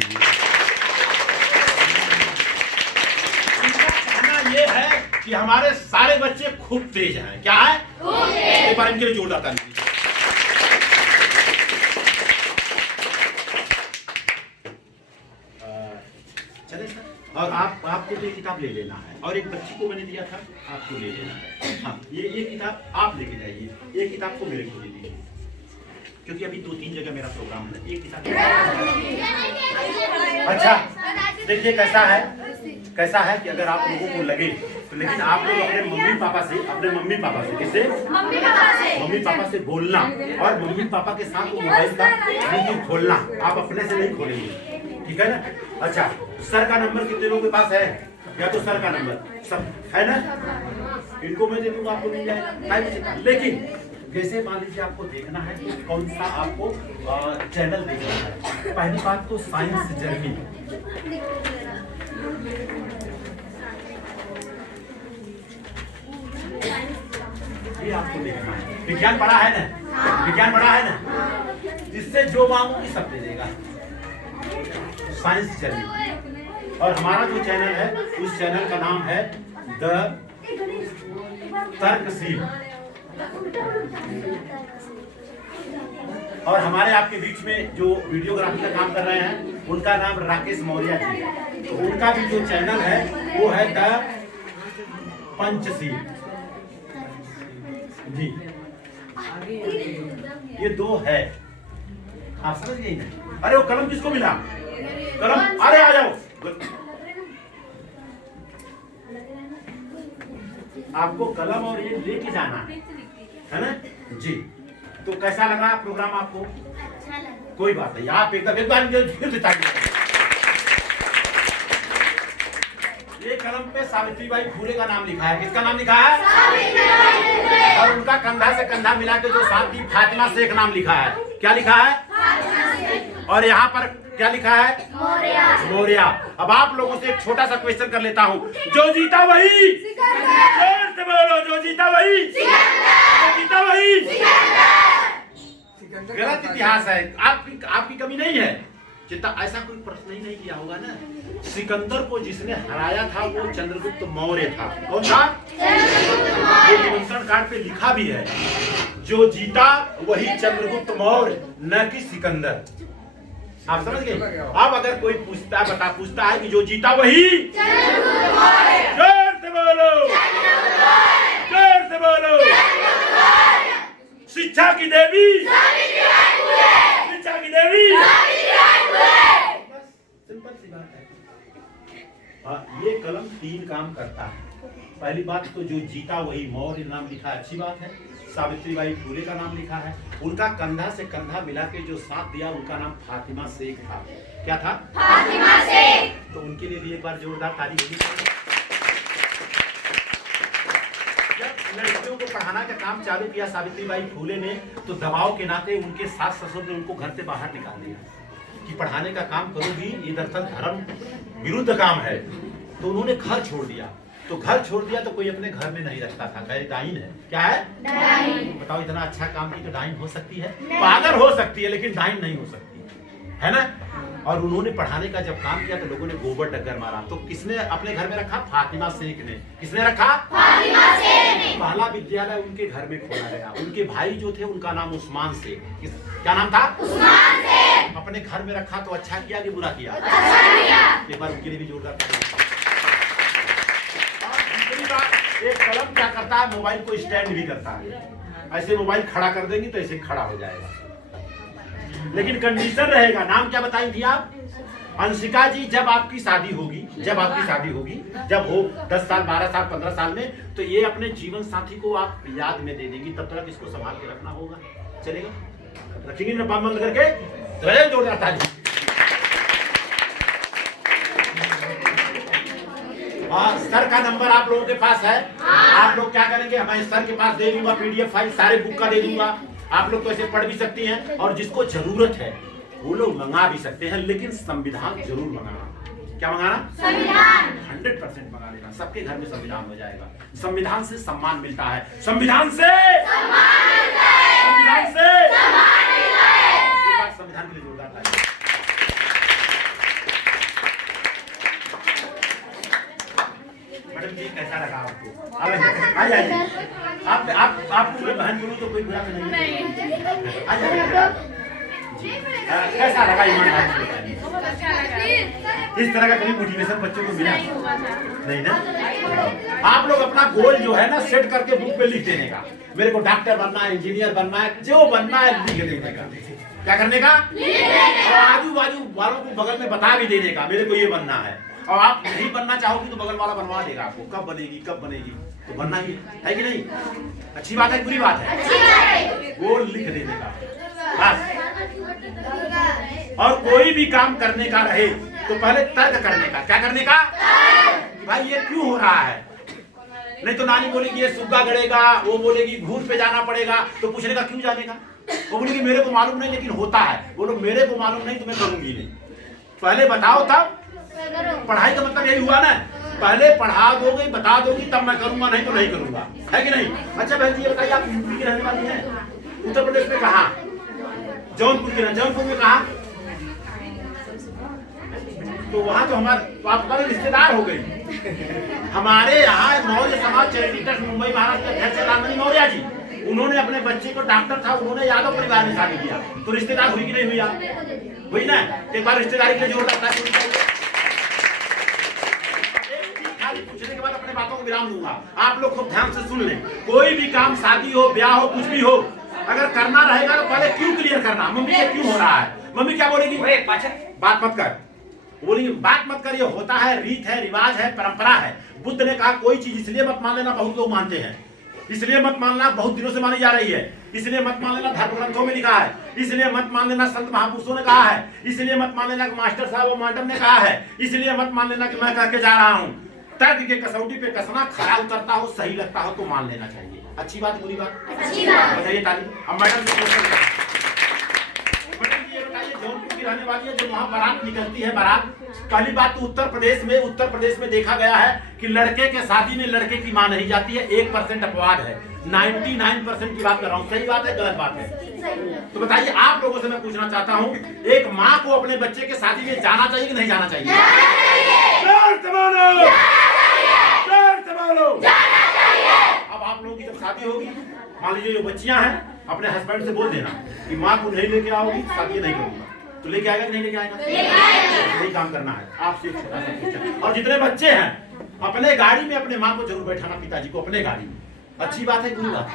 कहना ये है कि हमारे सारे बच्चे खूब तेज हैं। क्या है? एक बार इनके लिए जोरदार ताली। चले सर। और आपको तो ये किताब ले लेना है, और एक बच्ची को मैंने दिया था, आपको ले लेना है। हाँ, ये किताब आप लेके जाइए, ये किताब को मेरे को दे दीजिए, क्योंकि अभी 2-3 जगह मेरा प्रोग्राम है। एक किताब अच्छा देखिए कैसा है। कैसा है कि अगर आप लोगों को लगे तो, लेकिन आप लोग अपने मम्मी पापा से किससे, मम्मी पापा से बोलना और मम्मी पापा के साथ वो मोबाइल का ब्लूटूथ खोलना, आप अपने से नहीं खोलेंगे, ठीक है ना। अच्छा, सर का नंबर कितने लोगों के पास है? या तो सर का नंबर सब है ना, इनको मैं दे दूंगा, आपको मिल जाएगा। लेकिन जैसे मान लीजिए आपको देखना है कि कौन सा आपको चैनल देखना है। पहली बात तो साइंस जर्नी, ये आपको देखना है। विज्ञान पढ़ा है ना, विज्ञान पढ़ा है ना, जिससे जो मांगोगी सब दे देगा, साइंस जर्नी। और हमारा जो चैनल है उस चैनल का नाम है द तर्कशील। और हमारे आपके बीच में जो वीडियोग्राफी का काम कर रहे हैं उनका नाम राकेश मौर्य जी, तो उनका भी जो चैनल है वो है द पंचशील जी। ये दो है, आप समझ गए ना। अरे वो कलम किसको मिला? कलम, अरे आ जाओ, आपको कलम और ये लेके जाना है ना जी। तो कैसा लगा प्रोग्राम आपको? अच्छा लगा। कोई बात नहीं, आप एकदम ये कलम पे सावित्रीबाई फुले का नाम लिखा है। किसका नाम लिखा है? सावित्रीबाई फुले। और उनका कंधा से कंधा मिला के जो साथ दी फातिमा शेख नाम लिखा है। क्या लिखा है? और यहाँ पर क्या लिखा है? मौर्य। अब आप लोगों से एक छोटा सा क्वेश्चन कर लेता हूँ, जो जीता वही, जोर से बोलो, जो जीता वही, जो जीता वही। गलत इतिहास है, आपकी कमी नहीं है। जितना ऐसा कोई प्रश्न ही नहीं किया होगा ना। सिकंदर को जिसने हराया था वो चंद्रगुप्त मौर्य था। कौन था? ये निमंत्रण कार्ड पे लिखा भी है, जो जीता वही चंद्रगुप्त मौर्य, न कि सिकंदर। आप समझ गए? अब अगर कोई पूछता है कि जो जीता वही, जोर से बोलो, जोर से बोलो, शिक्षा की देवी, शिक्षा की देवी। सिंपल सी बात है। हाँ, ये कलम 3 काम करता है। पहली बात तो जो जीता वही मौर्य नाम लिखा है, अच्छी बात है। सावित्रीबाई फुले का नाम लिखा है। उनका कंधा से कंधा मिला के जो साथ दिया उनका नाम फातिमा शेख था। क्या था? फातिमा शेख। तो उनके लिए भी एक बार जोरदार ताली होगी। जब लड़कियों को पढ़ाना का काम चालू किया सावित्रीबाई फुले ने, तो दबाव के नाते उनके सास ससुर ने उनको घर से बाहर निकाल दिया कि पढ़ाने का काम करोगी, ये दरअसल धर्म विरुद्ध काम है। तो उन्होंने घर छोड़ दिया। तो घर छोड़ दिया तो कोई अपने घर में नहीं रखता था। कहे डाइन है। क्या है? डाइन। बताओ, इतना अच्छा काम की तो डाइन हो सकती है? पागल हो सकती है, लेकिन डाइन नहीं हो सकती है ना। और उन्होंने पढ़ाने का जब काम किया तो लोगों ने गोबर डगर मारा। तो किसने अपने घर में रखा? फातिमा शेख ने। किसने रखा? फातिमा शेख ने। पहला विद्यालय उनके घर में खोला गया। उनके भाई जो थे उनका नाम उस्मान शेख। क्या नाम था? उस्मान शेख। अपने घर में रखा तो अच्छा किया कि बुरा किया? अच्छा किया। एक बार उनके लिए भी जोरदार। एक कलम क्या करता है? मोबाइल को स्टैंड भी करता है। ऐसे मोबाइल खड़ा कर देंगे तो ऐसे खड़ा हो जाएगा, लेकिन कंडीशन रहेगा। नाम क्या बताई थी आप? अंशिका जी। जब आपकी शादी होगी, जब हो 10 साल, 12 साल, 15 साल में, तो ये अपने जीवन साथी को आप याद में दे देंगी। तब तक इसको संभाल के रखना होगा। चलेगा? रखेंगे ना बंद करके? तो जोरदार ताली। सर का नंबर आप लोगों के पास है। आप लोग क्या करेंगे? मैं सर के पास दे दूंगा पीडीएफ फाइल, सारे बुक का दे दूंगा। आप लोग तो ऐसे पढ़ भी सकती हैं, और जिसको जरूरत है वो लोग मंगा भी सकते हैं, लेकिन संविधान जरूर मंगाना। क्या मंगाना? संविधान। 100% मंगा लेना। सबके घर में संविधान हो जाएगा। संविधान से सम्मान मिलता है। संविधान से सम्मान मिलता है। संविधान से सम्मान मिलता है। संविधान के लिए जोरदार ताली। मैडम जी, कैसा लगा आपको? आइए। आप पूरे बहन बोलो तो कोई बुरा नहीं। कैसा लगा ईमान भाई? इस तरह का कभी मोटिवेशन बच्चों को मिला नहीं ना? आप लोग अपना गोल जो है ना सेट करके बुक पे लिख देने का। मेरे को डॉक्टर बनना है, इंजीनियर बनना है, जो बनना है लिख देने का। क्या करने का? और आजू बाजू वालों को बगल में बता भी देने का, मेरे को ये बनना है। और आप नहीं बनना चाहोगी तो बगल वाला बनवा देगा आपको। कब बनेगी तो बनना ही है कि नहीं? अच्छी बात है, बुरी बात है? वो लिख देने का बस। और कोई भी काम करने का रहे तो पहले तर्क करने का। क्या करने का? भाई ये क्यों हो रहा है? नहीं तो नानी बोलेगी ये सुग्गा गड़ेगा, वो बोलेगी घूर पे जाना पड़ेगा, तो पूछने का क्यों जाने का? वो बोलेगी मेरे को मालूम नहीं लेकिन होता है। बोलो मेरे को मालूम नहीं तो मैं करूंगी नहीं। पहले बताओ तब। पढ़ाई का मतलब यही हुआ ना, पहले पढ़ा दोगे बता दोगी तब मैं करूंगा, नहीं तो नहीं करूंगा, है कि नहीं? अच्छा बहन जी ये बताइए, आप यूपी की रहने वाली हैं? उत्तर प्रदेश में कहाँ? जौनपुर की। जौनपुर में कहाँ? तो वहां तो आपका रिश्तेदार हो गई। हमारे यहाँ मौर्य समाज चैरिटी ट्रस्ट मुंबई महाराष्ट्र के अध्यक्ष राममणि मौर्य जी, उन्होंने अपने बच्चे को डॉक्टर था, उन्होंने यादव परिवार में शादी किया। तो रिश्तेदार हुई कि नहीं हुई? आप हुई ना? एक बार रिश्तेदारी के जोर लगता है। पूछने के बाद अपने बातों को विराम दूंगा। आप लोग खूब ध्यान से सुन लें। कोई भी काम, शादी हो, ब्याह हो, कुछ भी हो, अगर करना रहेगा तो पहले क्यों क्लियर करना। मम्मी ये क्यों हो रहा है? मम्मी क्या बोलेगी? बात मत कर। बोलेगी बात मत कर, ये होता है, रीत है, रिवाज है, परंपरा है। बुद्ध ने कहा कोई चीज इसलिए मत मान लेना, बहुत लोग मानते हैं, इसलिए मत मानना, बहुत दिनों से मानी जा रही है, इसलिए मत मान लेना, धर्म ग्रंथों में लिखा है, इसलिए मत मान लेना, संत महापुरुषों ने कहा है, इसलिए मत मान लेना कि मास्टर साहब और मैडम ने कहा है, इसलिए मत मान लेना कि मैं कह के जा रहा हूँ। तर्क के कसौटी पे कसना, खरा उतरता हो, सही लगता हो तो मान लेना चाहिए। अच्छी बात बुरी बात? अच्छी बात। बताइए ताली। अब मैडम से ये बताइए, जौनपुर की रहने वाली है, जो वहाँ बारात निकलती है, बारात, पहली बात तो उत्तर प्रदेश में देखा गया है कि लड़के के शादी में लड़के की मां नहीं जाती है। 1% अपवाद है, 99% की बात कर रहा हूँ। सही बात है गलत बात है? तो बताइए, आप लोगों से मैं पूछना चाहता हूँ, एक माँ को अपने बच्चे के शादी में जाना चाहिए कि नहीं जाना चाहिए? अब आप लोगों की जब शादी होगी, मान लीजिए जो बच्चियां हैं, अपने हस्बैंड से बोल देना कि माँ को नहीं लेके आओगी शादी नहीं करूंगा। तो लेके आएगा कि नहीं लेके आएगा? यही काम करना है आपसे। छोटा सा क्वेश्चन। और जितने बच्चे हैं, अपने गाड़ी में अपने माँ को जरूर बैठाना, पिताजी को अपने गाड़ी में। अच्छी बात है बुरी बात?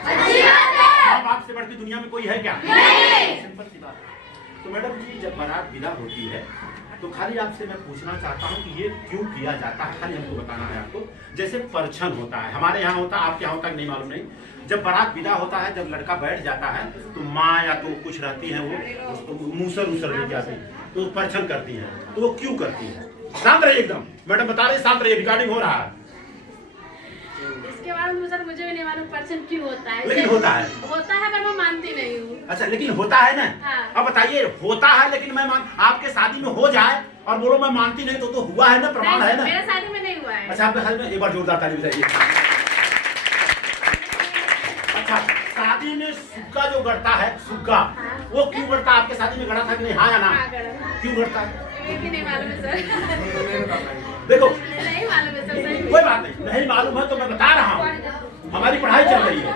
माँ बाप से बढ़ के दुनिया में कोई है क्या? सिंपल सी बात है। तो मैडम जी जब बारात विदा होती है तो खाली आपसे मैं पूछना चाहता हूँ कि ये क्यों किया जाता है, खाली हमको बताना है आपको। जैसे परछन होता है, हमारे यहाँ होता है, आपके यहाँ होता है नहीं मालूम नहीं। जब बारात विदा होता है, जब लड़का बैठ जाता है तो माँ या तो कुछ रहती है, वो उसको मूसर लेके आती है, तो परछन करती है। तो वो क्यों करती है? शांत रहिए एकदम, मैडम बता रहे, शांत रहिए, रिकॉर्डिंग हो रहा है। इसके बारे में सर मुझे भी नहीं मालूम परछन क्यों होता है। लेकिन होता है पर मैं मानती नहीं हूँ। अच्छा, लेकिन होता है ना? हाँ। अब बताइए, होता है लेकिन मैं आपके शादी में हो जाए और बोलो मैं मानती नहीं, तो हुआ है ना, प्रमाण है ना? मेरे शादी में नहीं हुआ है। अच्छा, आपके शादी में एक बार जोरदार ताली बजाइए। अच्छा, शादी में सुग्गा जो गड़ता है, सुग्गा, वो क्यों गड़ता है? आपके शादी में गड़ा था कि नहीं? हाँ या ना? क्यों गड़ता है? नहीं मालूम है सर। देखो नहीं मालूम है सर। कोई बात नहीं मालूम है तो मैं बता रहा हूँ, हमारी पढ़ाई चल रही है।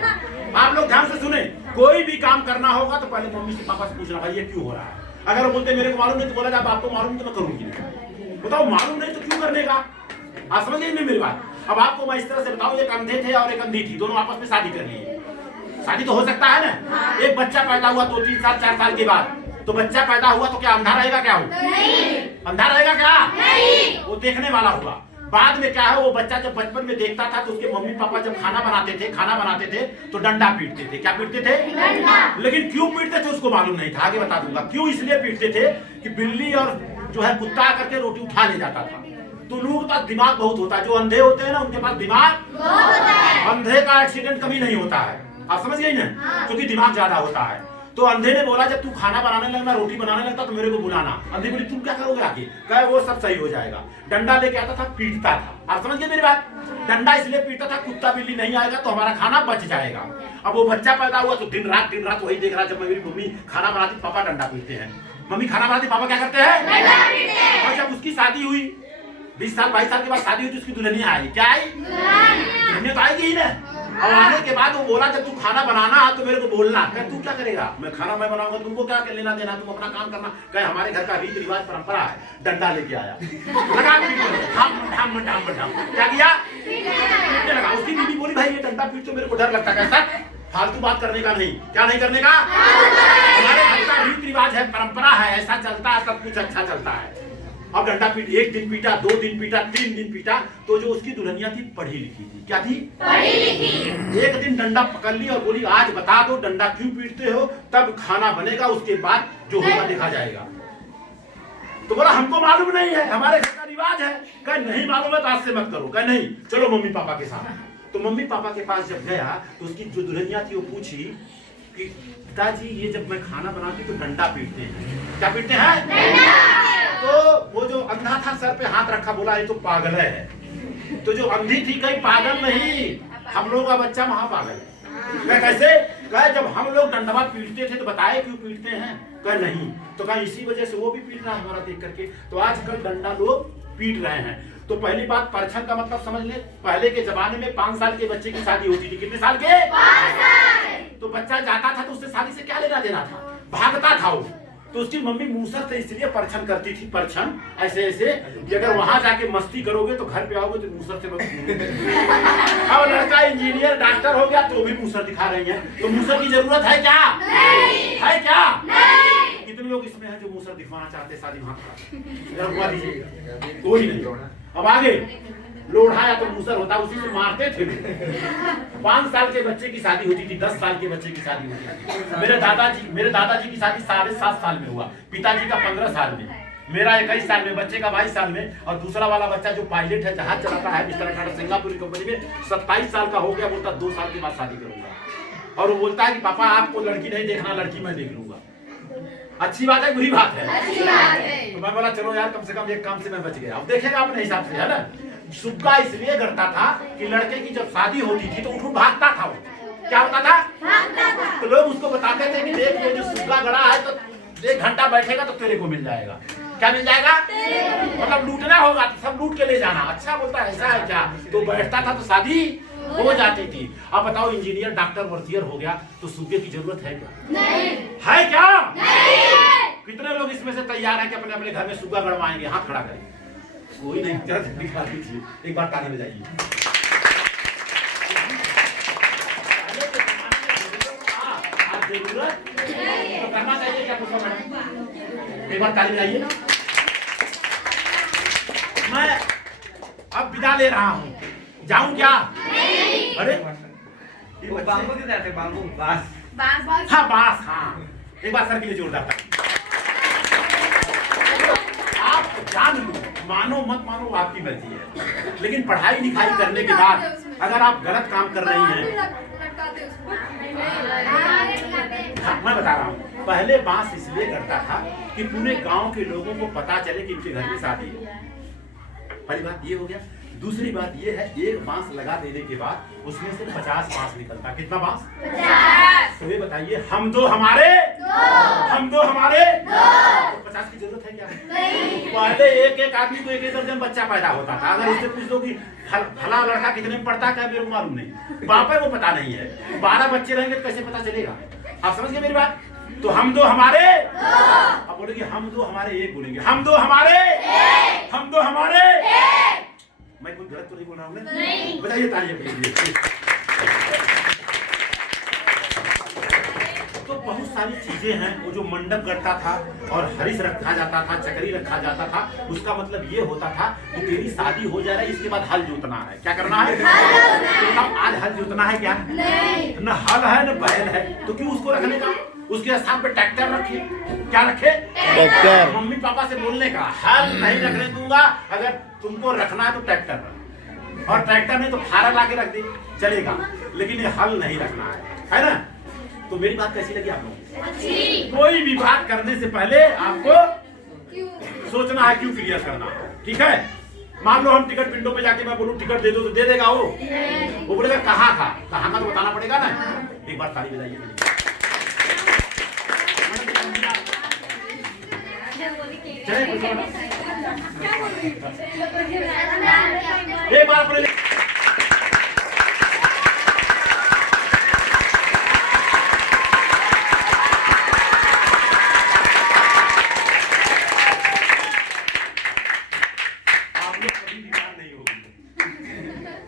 आप लोग ध्यान से सुने। कोई भी काम करना होगा तो पहले मम्मी से पापा से पूछना, भाई ये क्यों हो रहा है? अगर वो बोलते मेरे को मालूम नहीं तो बोला जब आपको मालूम तो मैं करूंगी नहीं। बताओ, मालूम नहीं तो क्यों करने का? आप समझ गए मेरी बात? अब आपको मैं इस तरह से बताऊं, एक अंधे थे और एक अंधी थी, दोनों आपस में शादी कर लिए। शादी तो हो सकता है ना? एक बच्चा पैदा हुआ 2, 3 साल 4 साल के बाद, तो बच्चा पैदा हुआ तो क्या अंधा रहेगा? क्या हो? नहीं। अंधा रहेगा क्या? नहीं। वो देखने वाला हुआ। बाद में क्या है, वो बच्चा जब बचपन में देखता था तो उसके मम्मी पापा जब खाना बनाते थे तो डंडा पीटते थे। क्या पीटते थे? डंडा। लेकिन क्यों पीटते थे उसको मालूम नहीं था, आगे बता दूंगा क्यों। इसलिए पीटते थे कि बिल्ली और जो है कुत्ता आकर के रोटी उठा ले जाता था। तो लोगों के पास दिमाग बहुत होता है, जो अंधे होते हैं ना उनके पास दिमाग बहुत होता है। अंधे का एक्सीडेंट कभी नहीं होता है, आप समझ गई ना? क्योंकि दिमाग ज्यादा होता है। तो अंधे ने बोला जब तू खाना बनाने लगना, रोटी बनाने लगता तो मेरे को बुलाना। अंधी बोली तुम क्या करोगे आगे? कहे वो सब सही हो जाएगा। डंडा लेके आता था, पीटता था। आप समझ गए मेरी बात? डंडा इसलिए पीटता था, कुत्ता बिल्ली नहीं आएगा तो हमारा खाना बच जाएगा। अब वो बच्चा पैदा हुआ तो दिन रात वही देख रहा। जब मेरी मम्मी खाना बनाती पापा डंडा पीटते हैं, मम्मी खाना बनाती पापा क्या करते हैं? और जब उसकी शादी हुई 20 साल 22 साल के बाद शादी हुई तो उसकी दुल्हनिया आई। क्या आई? दुल्हनिया तो आएगी ही ना। और आने के बाद वो बोला जब तू खाना बनाना तो मेरे को बोलना। कहे तू क्या करेगा? मैं खाना मैं बनाऊंगा, तुमको क्या लेना देना, तुम अपना काम करना। कहे हमारे घर का रीति रिवाज परंपरा है। डंडा लेके आया, लगा क्या किया? पीटने लगा। उसकी बीवी बोली भाई ये डंडा पीट तो मेरे को डर लगता है। कैसा? फालतू बात करने का नहीं। क्या नहीं करने का? हमारे घर का रीति रिवाज है, परंपरा है, ऐसा चलता है, सब कुछ अच्छा चलता है। अब डंडा पीट, 1 दिन पीटा, 2 दिन पीटा, 3 दिन पीटा, तो जो उसकी दुल्हनिया थी पढ़ी लिखी थी। क्या थी? पढ़ी लिखी। एक दिन डंडा पकड़ ली और बोली आज बता दो डंडा क्यों पीटते हो, तब खाना बनेगा, उसके बाद जो होगा देखा जाएगा। तो बोला हमको मालूम नहीं है, हमारे घर का रिवाज है। कह नहीं मालूम है तो आज से मत करो। कह नहीं, चलो मम्मी पापा के साथ। तो मम्मी पापा के पास जब गया तो उसकी जो दुल्हनिया थी वो पूछी कि पिताजी ये जब मैं खाना बनाती तो डंडा पीटते हैं। क्या पीटते हैं? तो वो जो अंधा था सर पे हाथ रखा, बोला ये तो पागल है। तो जो अंधी थी कहीं पागल नहीं, हम लोग का बच्चा महापागल है। कह कैसे? कह जब हम लोग डंडवा पीटते थे तो बताए क्यों पीटते हैं? कह नहीं। तो कहा इसी वजह से वो भी पीट रहा है हमारा देख करके, तो आजकल डंडा लोग पीट रहे हैं। तो पहली बात परछन का मतलब समझ ले। पहले के जमाने में 5 साल के बच्चे की शादी होती थी। कितने साल के? 5 साल। तो बच्चा जाता था तो उससे शादी से क्या लेना देना था? भागता था वो। तो उसकी मम्मी मूसर से इसलिए परछन करती थी, परछन ऐसे ऐसे कि अगर वहां जाके मस्ती करोगे तो घर पे आओगे तो मूसर से अब लड़का इंजीनियर डॉक्टर हो गया तो भी मूसर दिखा रही है। तो मूसर की जरूरत है क्या? नहीं। है क्या? नहीं। कितने लोग इसमें हैं जो मूसर दिखवाना चाहते शादी वहां घुमा दीजिए। कोई नहीं। अब आगे लोढ़ा या तो मूसर होता, उसी से मारते थे। 5 साल के बच्चे की शादी होती थी, 10 साल के बच्चे की शादी होती थी। मेरे दादाजी की शादी 7.5 साल में हुआ, पिताजी का 15 साल में, मेरा 21 साल में, बच्चे का 22 साल में, और दूसरा वाला बच्चा जो पायलट है, जहाज चलाता है मिस्टर टाटा सिंगापुर कंपनी में, 27 साल का हो गया। बोलता 2 साल के बाद शादी करूंगा। और वो बोलता है कि पापा आपको लड़की नहीं देखना, लड़की मैं देख लूंगा। अच्छी बात है बुरी बात है? अच्छी बात है। तो मैं बोला चलो यार कम से कम एक काम से मैं बच गया। अब देखेगा अपने हिसाब से, है ना। सुग्गा इसलिए करता था कि लड़के की जब शादी होती थी तो उठ भागता था वो। क्या होता था? भागता था। तो लोग उसको बताते थे कि देख ये जो सुग्गा गड़ा है तो 1 घंटा बैठेगा तो तेरे को मिल जाएगा। क्या मिल जाएगा? मतलब लूटना होगा तो सब लूट के ले जाना। अच्छा बोलता है ऐसा है क्या? तो बैठता था तो शादी हो जाती थी। अब बताओ इंजीनियर डॉक्टर वर्जियर हो गया तो सुग्गे की जरूरत है क्या? नहीं। है क्या? नहीं। कितने लोग इसमें से तैयार हैं कि अपने अपने घर में सुग्गा गड़वाएंगे? हाथ खड़ा करें। कोई नहीं, दिखा दीजिए, एक बार ताली बजाइए। जरूरत तो करना चाहिए क्या? एक बार ताली बजाइए। मैं अब विदा ले रहा हूँ, जाऊं क्या? नहीं। अरे वो बाम्बू क्यों जाते? बाम्बू बांस। हाँ बांस। हाँ एक बार सर के लिए जोरदार ताली। आप जान लो, मानो मत मानो आपकी मर्जी है, लेकिन पढ़ाई लिखाई करने के बाद अगर आप गलत काम कर रही हैं, हाँ, मैं बता रहा हूँ, पहले बांस इसलिए करता था कि पूरे गांव के लोगों को पता चले कि इनके घर में शादी है। पहली बात ये हो गया। दूसरी बात ये है, एक बांस लगा देने के बाद उसमें से 50 बांस निकलता। कितना बांस? 50। तो ये बताइए, हम दो हमारे तो 50 की जरूरत है क्या? नहीं। पहले एक आदमी को 1 दर्जन बच्चा पैदा होता था। अगर उससे पूछ दो कि फला लड़का कितने में पढ़ता है, मेरे को मालूम नहीं, बापे को पता नहीं है। 12 बच्चे रहेंगे तो कैसे पता चलेगा? आप समझ गए मेरी बात? तो हम दो हमारे, अब बोलेंगे हम दो हमारे एक, बोलेंगे हम दो हमारे, हम दो हमारे। मैं कुछ गलत तो नहीं बोल रहा हूँ? नहीं। बताइए तालियां बजाइए। तो बहुत सारी चीजें हैं। वो जो मंडप गढ़ता था और हरीश रखा जाता था, चकरी रखा जाता था, उसका मतलब ये होता था कि तेरी शादी हो जा रही है, इसके बाद हल जोतना है। क्या करना है? तो आज हल जोतना है क्या? नहीं। न हल है न बैल है, तो क्यों उसको रखने का? उसके स्थान पे ट्रैक्टर रखे। क्या रखे? ट्रैक्टर। मम्मी पापा से बोलने का, हल नहीं रखने दूंगा, अगर तुमको रखना है तो ट्रैक्टर रख, और ट्रैक्टर नहीं तो फारा ला के रख दे, चलेगा, लेकिन ये हल नहीं रखना है ना। तो मेरी बात कैसी लगी आप लोगों? कोई भी बात करने से पहले आपको सोचना है, क्यों क्लियर करना है, ठीक है? मान लो हम टिकट विंडो पे जाके मैं बोलूं टिकट दे दो तो दे देगा वो बोलेगा कहाँ का तो बताना पड़ेगा ना। एक बार ताली बजाइए। एक बार अपने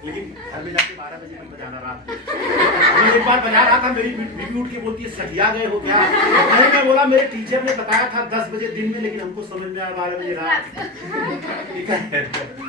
लेकिन घर में जाके 12 बजे नहीं बजाना रात को। मैं एक बार बजा रहा था, मेरी बीवी उठ के बोलती है सठिया गए हो क्या? नहीं, मैं बोला मेरे टीचर ने बताया था 10 बजे दिन में, लेकिन हमको समझ में आया 12 बजे रात। ठीक है।